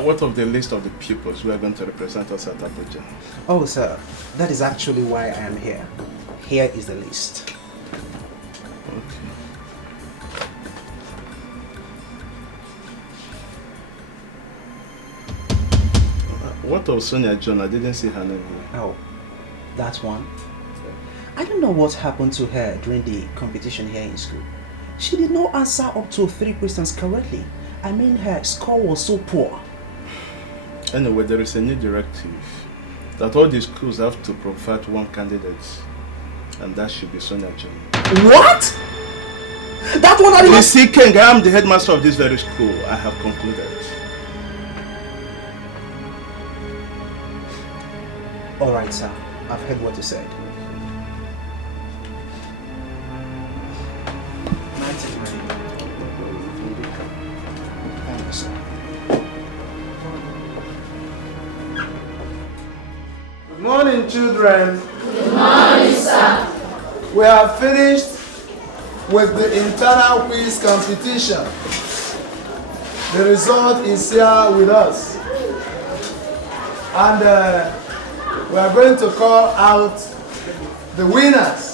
What of the list of the pupils who are going to represent us at Abuja? Oh, sir, that is actually why I am here. Here is the list. Okay. What of Sonia John? I didn't see her name here. Oh, that one? I don't know what happened to her during the competition here in school. She did not answer up to 3 questions correctly. I mean, her score was so poor. Anyway, there is a new directive that all the schools have to provide one candidate, and that should be Sonia John. What? That one I You see, King, I am the headmaster of this very school. I have concluded. Alright, sir. I've heard what you said. Thank you, sir. Good morning, children. Good morning, sir. We have finished with the internal quiz competition. The result is here with us. And we are going to call out the winners.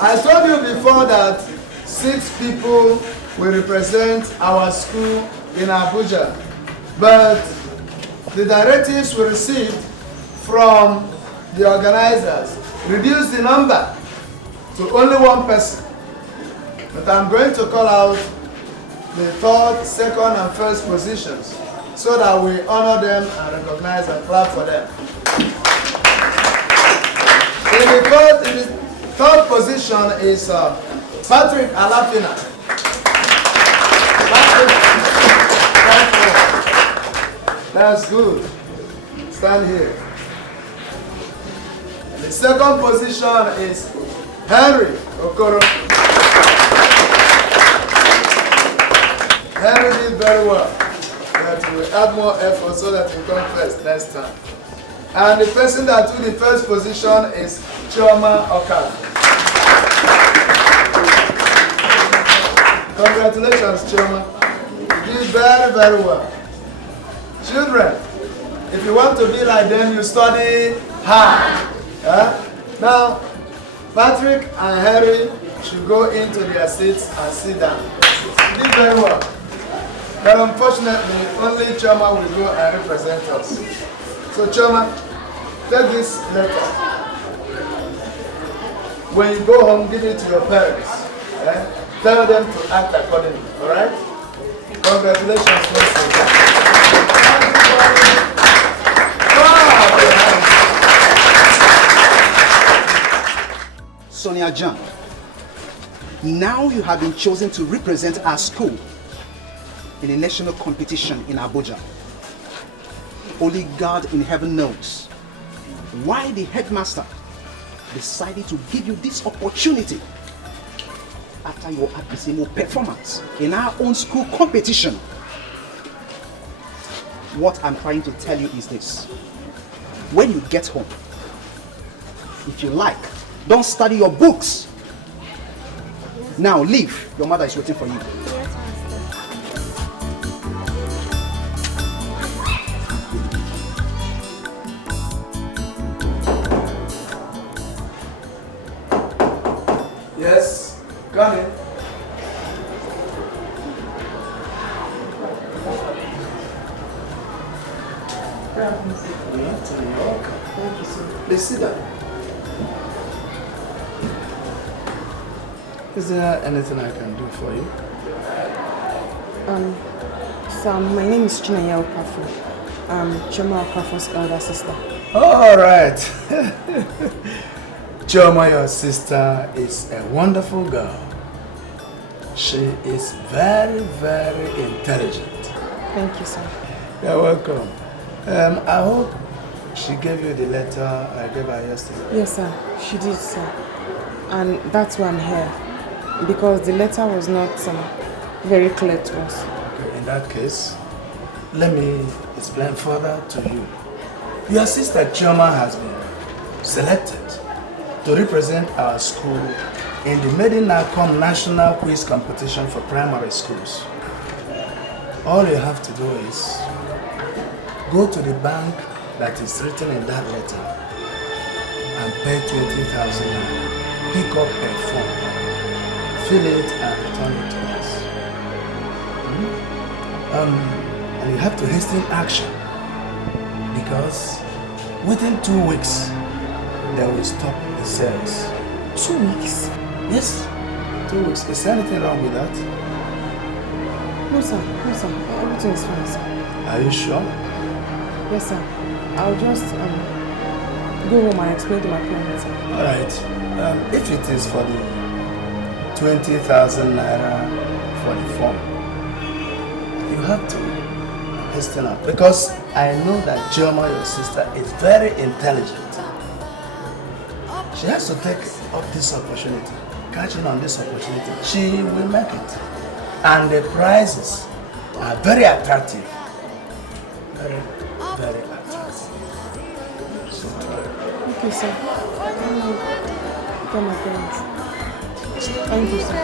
I told you before that 6 people will represent our school in Abuja, but the directives we received from the organizers reduced the number to only 1 person. But I'm going to call out the 3rd, 2nd, and 1st positions so that we honor them and recognize and clap for them. In the 3rd position is Patrick Alapina. That's good. Stand here. And the 2nd position is Henry Okoro. Henry did very well. But we will add more effort so that we come first next time. And the person that took the 1st position is Chioma Okara. Congratulations, Chioma. You did very, very well. Children, if you want to be like them, you study hard. Now, Patrick and Harry should go into their seats and sit down. You did very well. But unfortunately, only Chioma will go and represent us. So Chioma, take this letter. When you go home, give it to your parents. Tell them to act accordingly, alright? Congratulations once again. Sonia John, now you have been chosen to represent our school in a national competition in Abuja. Only God in heaven knows why the headmaster decided to give you this opportunity after your abysmal performance in our own school competition. What I'm trying to tell you is this. When you get home, if you like, don't study your books. Now leave. Your mother is waiting for you. Yes, come in. Thank you, sir. Please sit down. Is there anything I can do for you? Sir, my name is Chinaya Okafor. I'm Chioma Okafor's elder sister. All right. Chioma, your sister, is a wonderful girl. She is very, very intelligent. Thank you, sir. You're welcome. I hope she gave you the letter I gave her yesterday. Yes, sir. She did, sir. And that's why I'm here. Because the letter was not very clear to us. Okay, in that case, let me explain further to you. Your sister Chioma has been selected to represent our school in the Medinacom National Quiz Competition for primary schools. All you have to do is go to the bank that is written in that letter and pay 20,000 naira. Pick up a form, fill it and return it to us. And you have to hasten action because within 2 weeks they will stop the sales. 2 weeks? Yes, 2 weeks. Is there anything wrong with that? No sir, everything is fine sir. Are you sure? Yes sir, I'll just go home and explain to my parents. Alright, if it is for the 20,000 naira for the form, you have to hasten up because I know that Joma, your sister, is very intelligent. She has to take up this opportunity, catching on this opportunity. She will make it. And the prizes are very attractive. Very, very attractive. So, okay, sir. Tell my parents. Thank you, sir.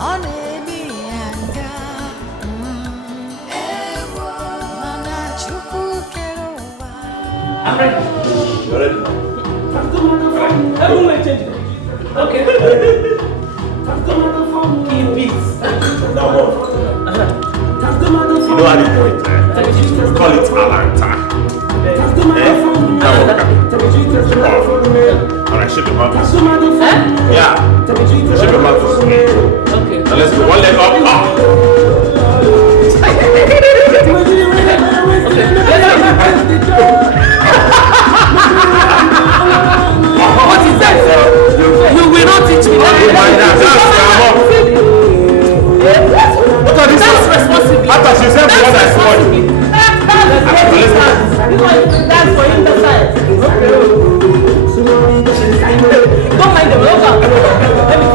I'm ready. You're ready? Okay. In peace. Now what? You know how to do it. We call it Alanta. Now what? Alright, shake your hand. Yeah. Shake your hand for me. Okay. Now let's go. One leg up. What is that? You will not teach me. That's responsibility. After she said what I saw. That's for him to say. Don't mind them. Let me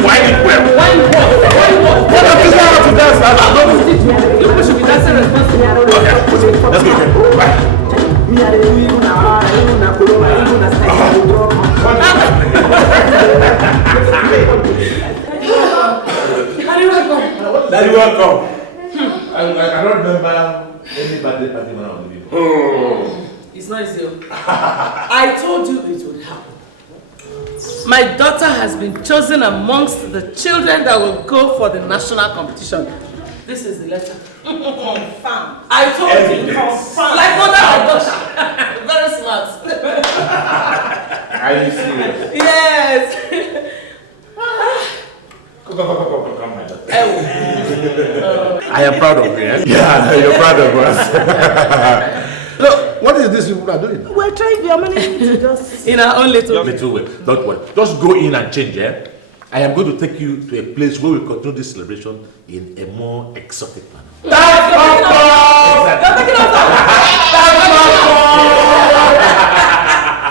Wine it well. You should be dancing responsibly. Okay, let's go. Bye. Daddy, welcome. I don't remember any birthday party when I was living. It's not easy. I told you it would happen. My daughter has been chosen amongst the children that will go for the national competition. This is the letter. Confirm. I told you. Confirm. Like mother and daughter. Very smart. Are you serious? Yes. Come, my daughter. I am proud of you. Yeah, you're proud of us. Look, what is this people are doing? We're trying. We are managing to just in our own little way. Don't worry. Just go in and change, eh? I am going to take you to a place where we continue this celebration in a more exotic manner. That's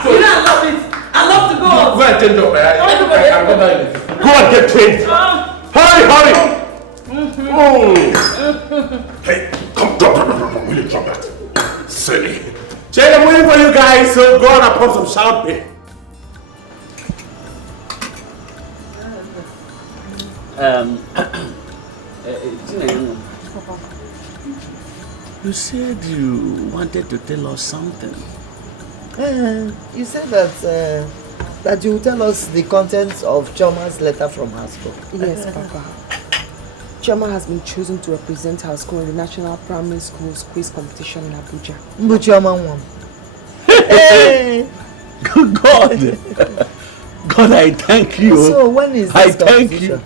you know, I love it. I love to go. Go and change up. Go and get changed. Hurry. Hey, come, drop. Will you drop that? Silly. Jane, I'm waiting for you guys, so go on and put some champagne. You said you wanted to tell us something. You said that you will tell us the contents of Choma's letter from her school. Yes, Papa. Choma has been chosen to represent her school in the National Primary Schools Quiz Competition in Abuja. Choma won. God, I thank you. So when is this competition?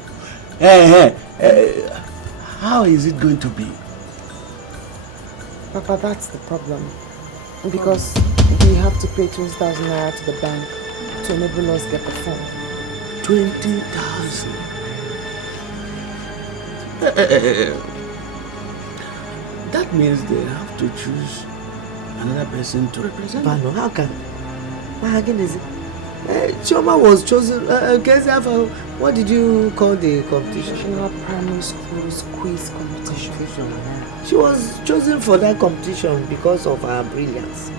How is it going to be? Papa, that's the problem. Because we have to pay 20,000 naira to the bank to enable us get the form. 20,000. That means they have to choose another person to represent. But no, how can? What again is it? Chioma was chosen. What did you call the competition? National Primary School's quiz competition. She was chosen for that competition because of her brilliance.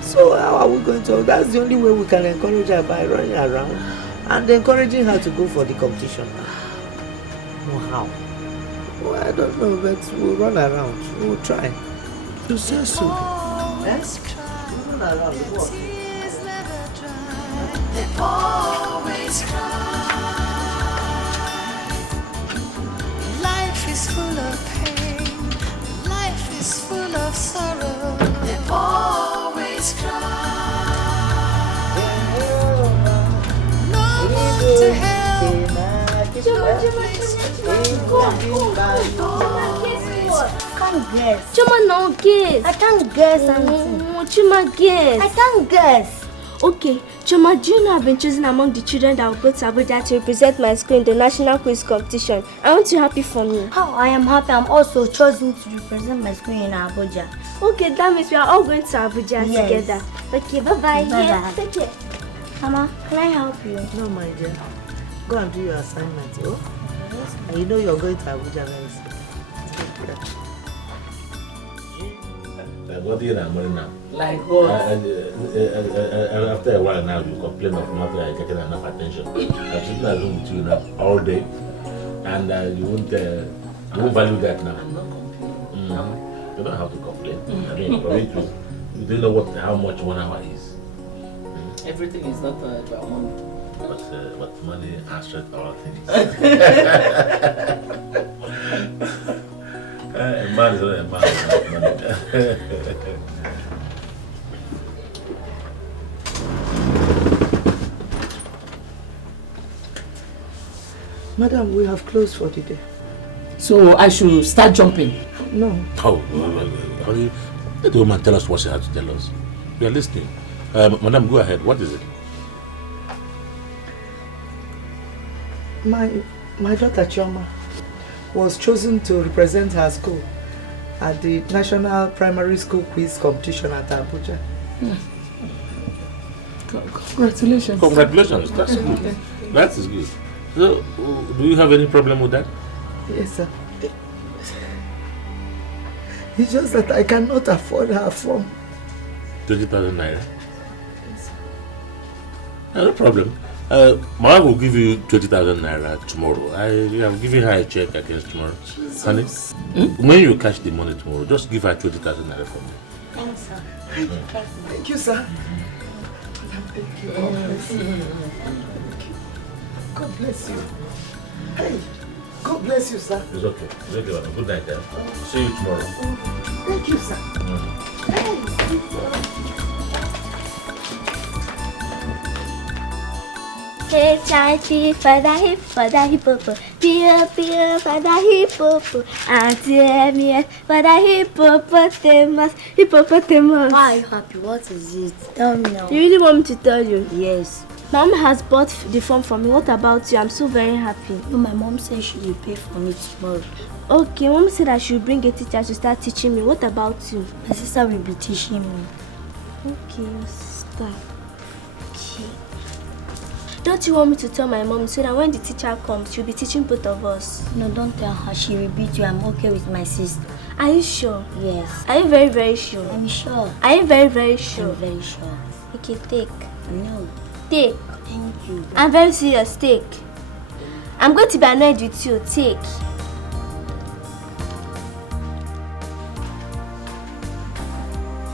So how are we going to? That's the only way we can encourage her, by running around and encouraging her to go for the competition. Wow. Well, I don't know, but we'll run around. We'll try. You say so. Yes? We'll run around. What? They always cry. Life is full of pain. Life is full of sorrow. They always cry. No one to help. Chuma, no guess. I can't guess anything. Chuma, guess. I can't guess. Okay, Chuma, do you know I've been chosen among the children that will go to Abuja to represent my school in the national quiz competition? Aren't you happy for me? How I am happy. I'm also chosen to represent my school in Abuja. Okay, that means we are all going to Abuja together. Okay, bye-bye. Bye-bye. Take care. Mama, can I help you? No, my dear. Go and do your assignment, oh? Yes. And you know you're going to Abuja very soon. What do you know now? Like what? After a while now, you complain of not getting enough attention. I'm sitting alone with you now all day, and you won't value that now. I'm not complaining. You don't have to complain. I mean, for you don't know how much 1 hour is. Everything is not about money. But money answers all things. A man is not a man without money. Madam, we have closed for the day. So I should start jumping? No. Oh, honey, let the woman tell us what she has to tell us. We are listening. Madam, go ahead. What is it? My daughter Chioma was chosen to represent her school at the National Primary School Quiz Competition at Abuja. Congratulations. Congratulations. That's good. That is good. So, do you have any problem with that? Yes, sir. It's just that I cannot afford her form. 20,000 naira? Yes. No problem. My wife will give you 20,000 naira tomorrow. I am giving her a check against tomorrow. Jesus. Honey, when you cash the money tomorrow, just give her 20,000 naira for me. Thanks, sir. Thank you, sir. Thank you. God bless you. God bless you. Hey, God bless you, sir. It's okay. It's okay, madam. Good night, then. See you tomorrow. Thank you, sir. Hey, Hey, Chachi, for the hippo, pia, for the hippo, Auntie Emmy, for the hippopotamus. Why are you happy? What is it? Tell me now. You really want me to tell you? Yes. Mom has bought the form for me. What about you? I'm so very happy. No, my mom said she will pay for me tomorrow. Okay, Mom said I should bring a teacher to start teaching me. What about you? My sister will be teaching me. Okay, your sister. Okay. Don't you want me to tell my mom so that when the teacher comes, she'll be teaching both of us? No, don't tell her. She will beat you. I'm okay with my sister. Are you sure? Yes. Are you very, very sure? I'm sure. Are you very, very sure? I'm very sure. Okay, take. No. Take. Thank you. I'm very serious. Take. I'm going to be annoyed with you. Take.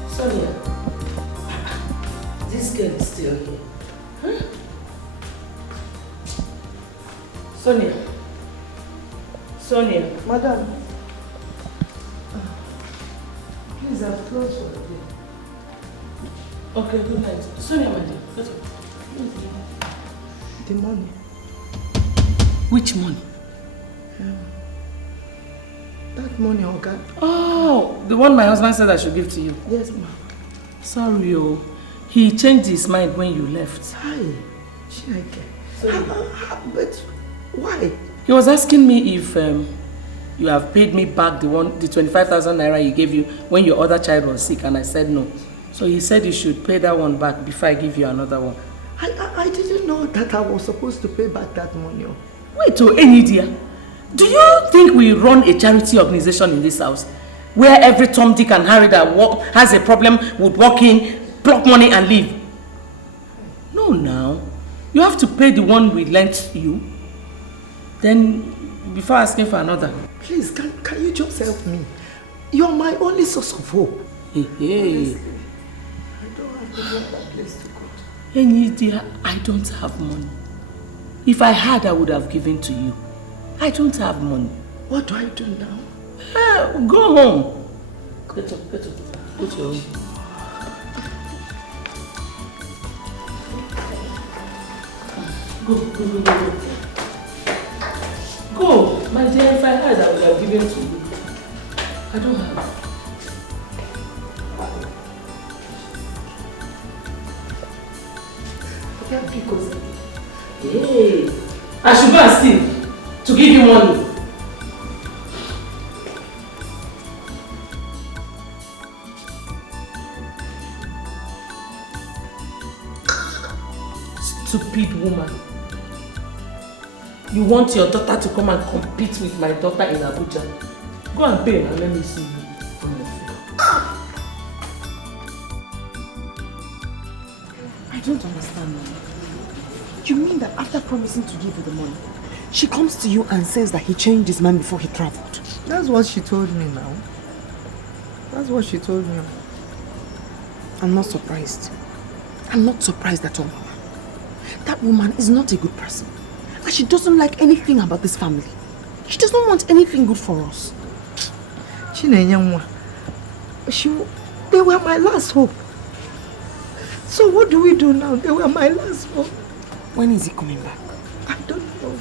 Sonia, this girl is still here. Huh? Sonia. Madam. Please, I've closed for the day. Okay, good night. Sonia, my dear. The money. Which money? That money, Oga. Oh, the one my husband said I should give to you. Yes, ma'am. Sorry, oh. He changed his mind when you left. Hi. But why? He was asking me if you have paid me back the 25,000 naira he gave you when your other child was sick, and I said no. So he said you should pay that one back before I give you another one. I didn't know that I was supposed to pay back that money. Wait, Enidia, do you think we run a charity organization in this house where every Tom, Dick and Harry that has a problem would walk in, pluck money and leave? No, now. You have to pay the one we lent you. Then, before asking for another. Please, can you just help me? You're my only source of hope. Hey. Honestly, I don't have another place to go to. Enidia, I don't have money. If I had, I would have given to you. I don't have money. What do I do now? Go home. Get up. Go to your room. Go. Go. My dear, if I had, I would have given to you. I don't have. Hey, I should go and steal to give you money. Stupid woman. You want your daughter to come and compete with my daughter in Abuja? Go and pay and let me see you. I don't understand, Mama. You mean that after promising to give you the money, she comes to you and says that he changed his mind before he traveled? That's what she told me now. That's what she told me. I'm not surprised. I'm not surprised at all, Mama. That woman is not a good person. And she doesn't like anything about this family. She doesn't want anything good for us. They were my last hope. So what do we do now? They were my last hope. When is he coming back? I don't know.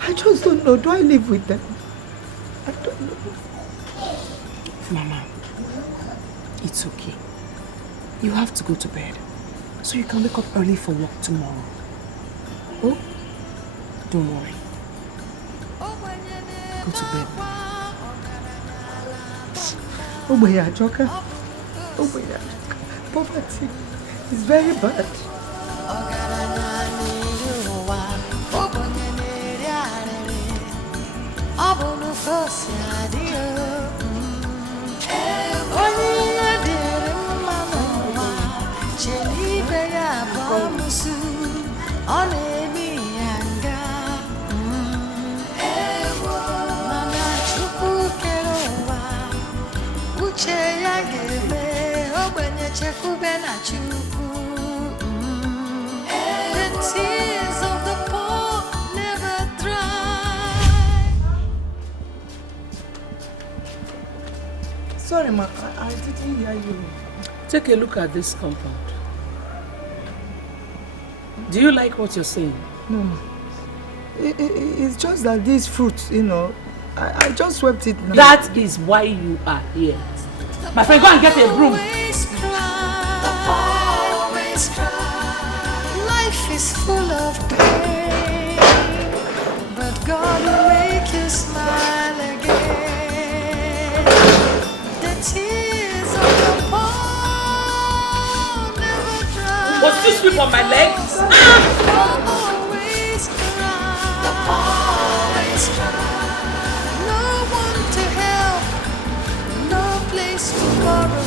I just don't know. Do I live with them? I don't know. Mama, it's okay. You have to go to bed so you can wake up early for work tomorrow. Oh? Don't worry. Go to bed. Poverty is very bad. Sorry, ma, I didn't hear you. Take a look at this compound. Do you like what you're saying? No, ma. It's just that these fruits, you know, I just swept it now. That is why you are here. My friend, go and get a broom. Life is full of pain, but God will make you smile again. The tears of the poor never dry. What's this whip on my leg? Always cry. No one to help, no place to borrow.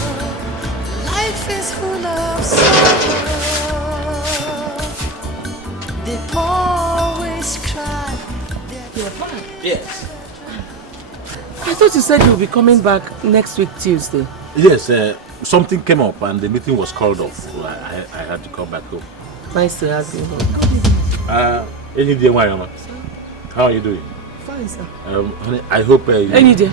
Life is full of sorrow. They always cry. You're fine. Yes. I thought you said you'll be coming back next week Tuesday. Yes, something came up and the meeting was called off. So I had to come back home. Nice to have you home. How are you doing? Fine, sir. Honey, I hope you... Enide,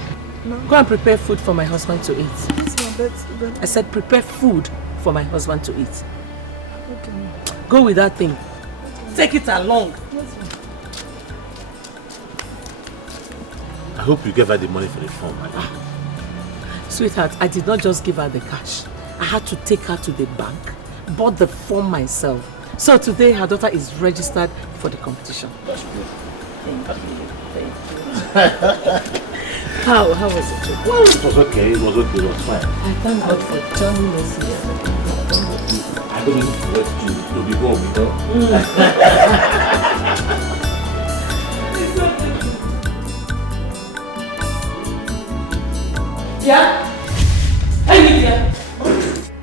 go and prepare food for my husband to eat. Yes, ma, but... I said prepare food for my husband to eat. Okay, ma. Go with that thing. Take it along. Yes, ma. I hope you gave her the money for the form. Sweetheart, I did not just give her the cash. I had to take her to the bank, bought the form myself. So today her daughter is registered for the competition. That's good. Thank you. How was it? Well, it was okay. It was fine. I thank God for joining us here. I I don't want to be home, you know. Yeah? Hey, Lydia.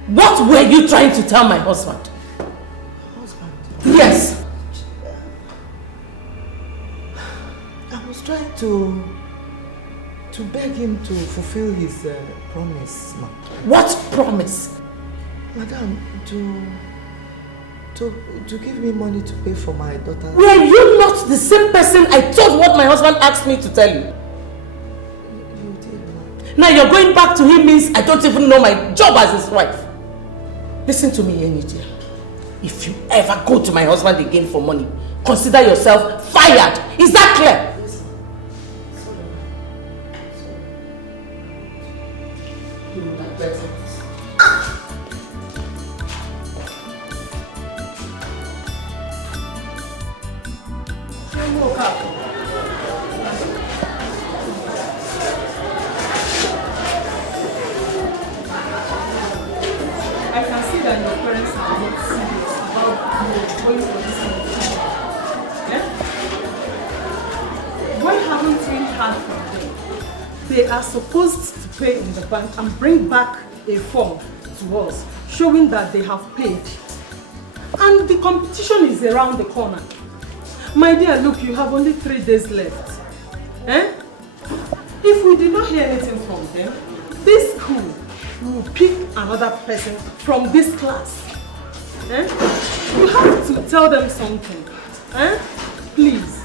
What were you trying to tell my husband? Husband? Yes. I was trying to beg him to fulfill his promise, ma. What promise? Madam, to give me money to pay for my daughter. Were you not the same person I told what my husband asked me to tell you? You did, ma. Now you're going back to him means I don't even know my job as his wife. Listen to me, Enidia. If you ever go to my husband again for money, consider yourself fired. Is that clear? I can see that your parents are not serious about you going for this kind of thing. Yeah? Why haven't we heard from them? They are supposed to pay in the bank and bring back a form to us showing that they have paid. And the competition is around the corner. My dear, look, you have only 3 days left. Eh? If we did not hear anything from them, this school will pick another person from this class. Eh? You have to tell them something. Eh? Please.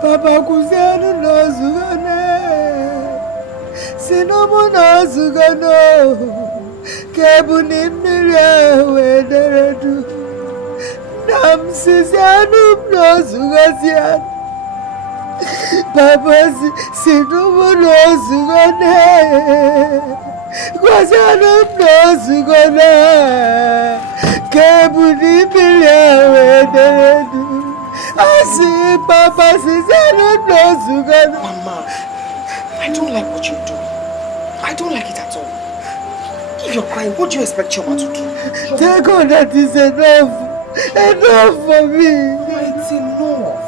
Papa Kuzianu no Zugane, Sinobu no Zugano, Kebuni Miria Wederedu, Nam Sizianu no Zugazian, Papa Sinobu no Zugane, Kwazianu no Zugana, Kebuni Miria Wederedu. I see Papa says I don't know Sugar. Mama, I don't like what you're doing. I don't like it at all. If you're crying, what do you expect Choma to do? Thank God that is enough. Enough for me. It's enough.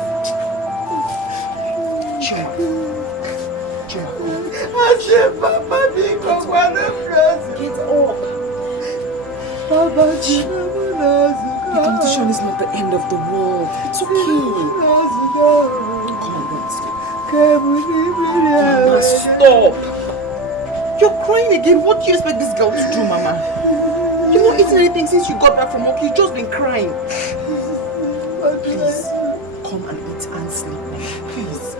Choma. I say Papa because one of Get up. Papa knows. The competition is not the end of the world. It's okay. Come on, Mama, stop. You're crying again. What do you expect this girl to do, Mama? You've not eaten anything since you got back from work. You've just been crying. Please, come and eat and sleep. Please.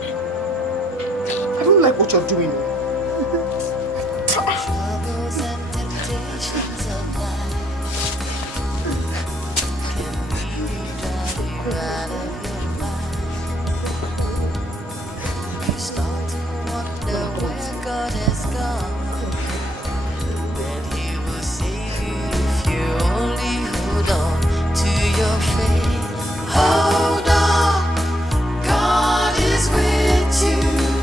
I don't like what you're doing. God has gone, then He will save you if you only hold on to your faith. Hold on, God is with you.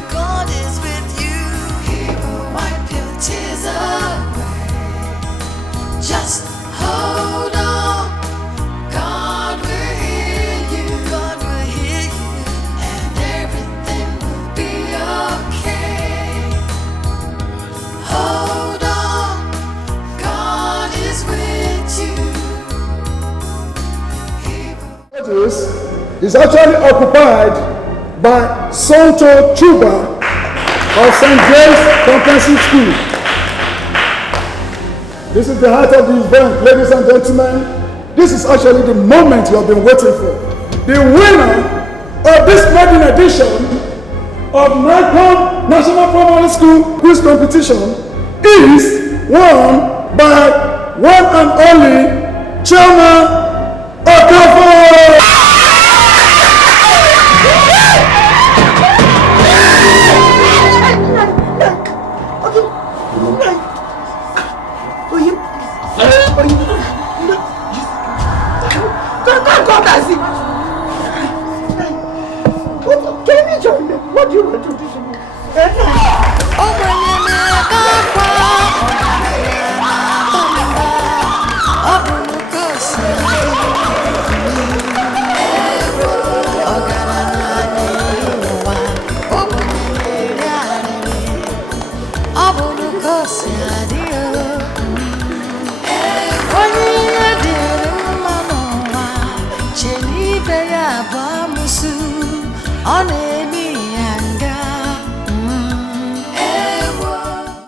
God is with you. He will wipe your tears away. Just hold on, God will hear you. God will hear you, and everything will be okay. Hold on, God is with you. Is actually occupied by Santo Chuba of St. James Comprehensive School. This is the height of the event, ladies and gentlemen. This is actually the moment you have been waiting for. The winner of this maiden edition of NICOM National Primary School Quiz Competition is won by one and only Chairman Okafo. No.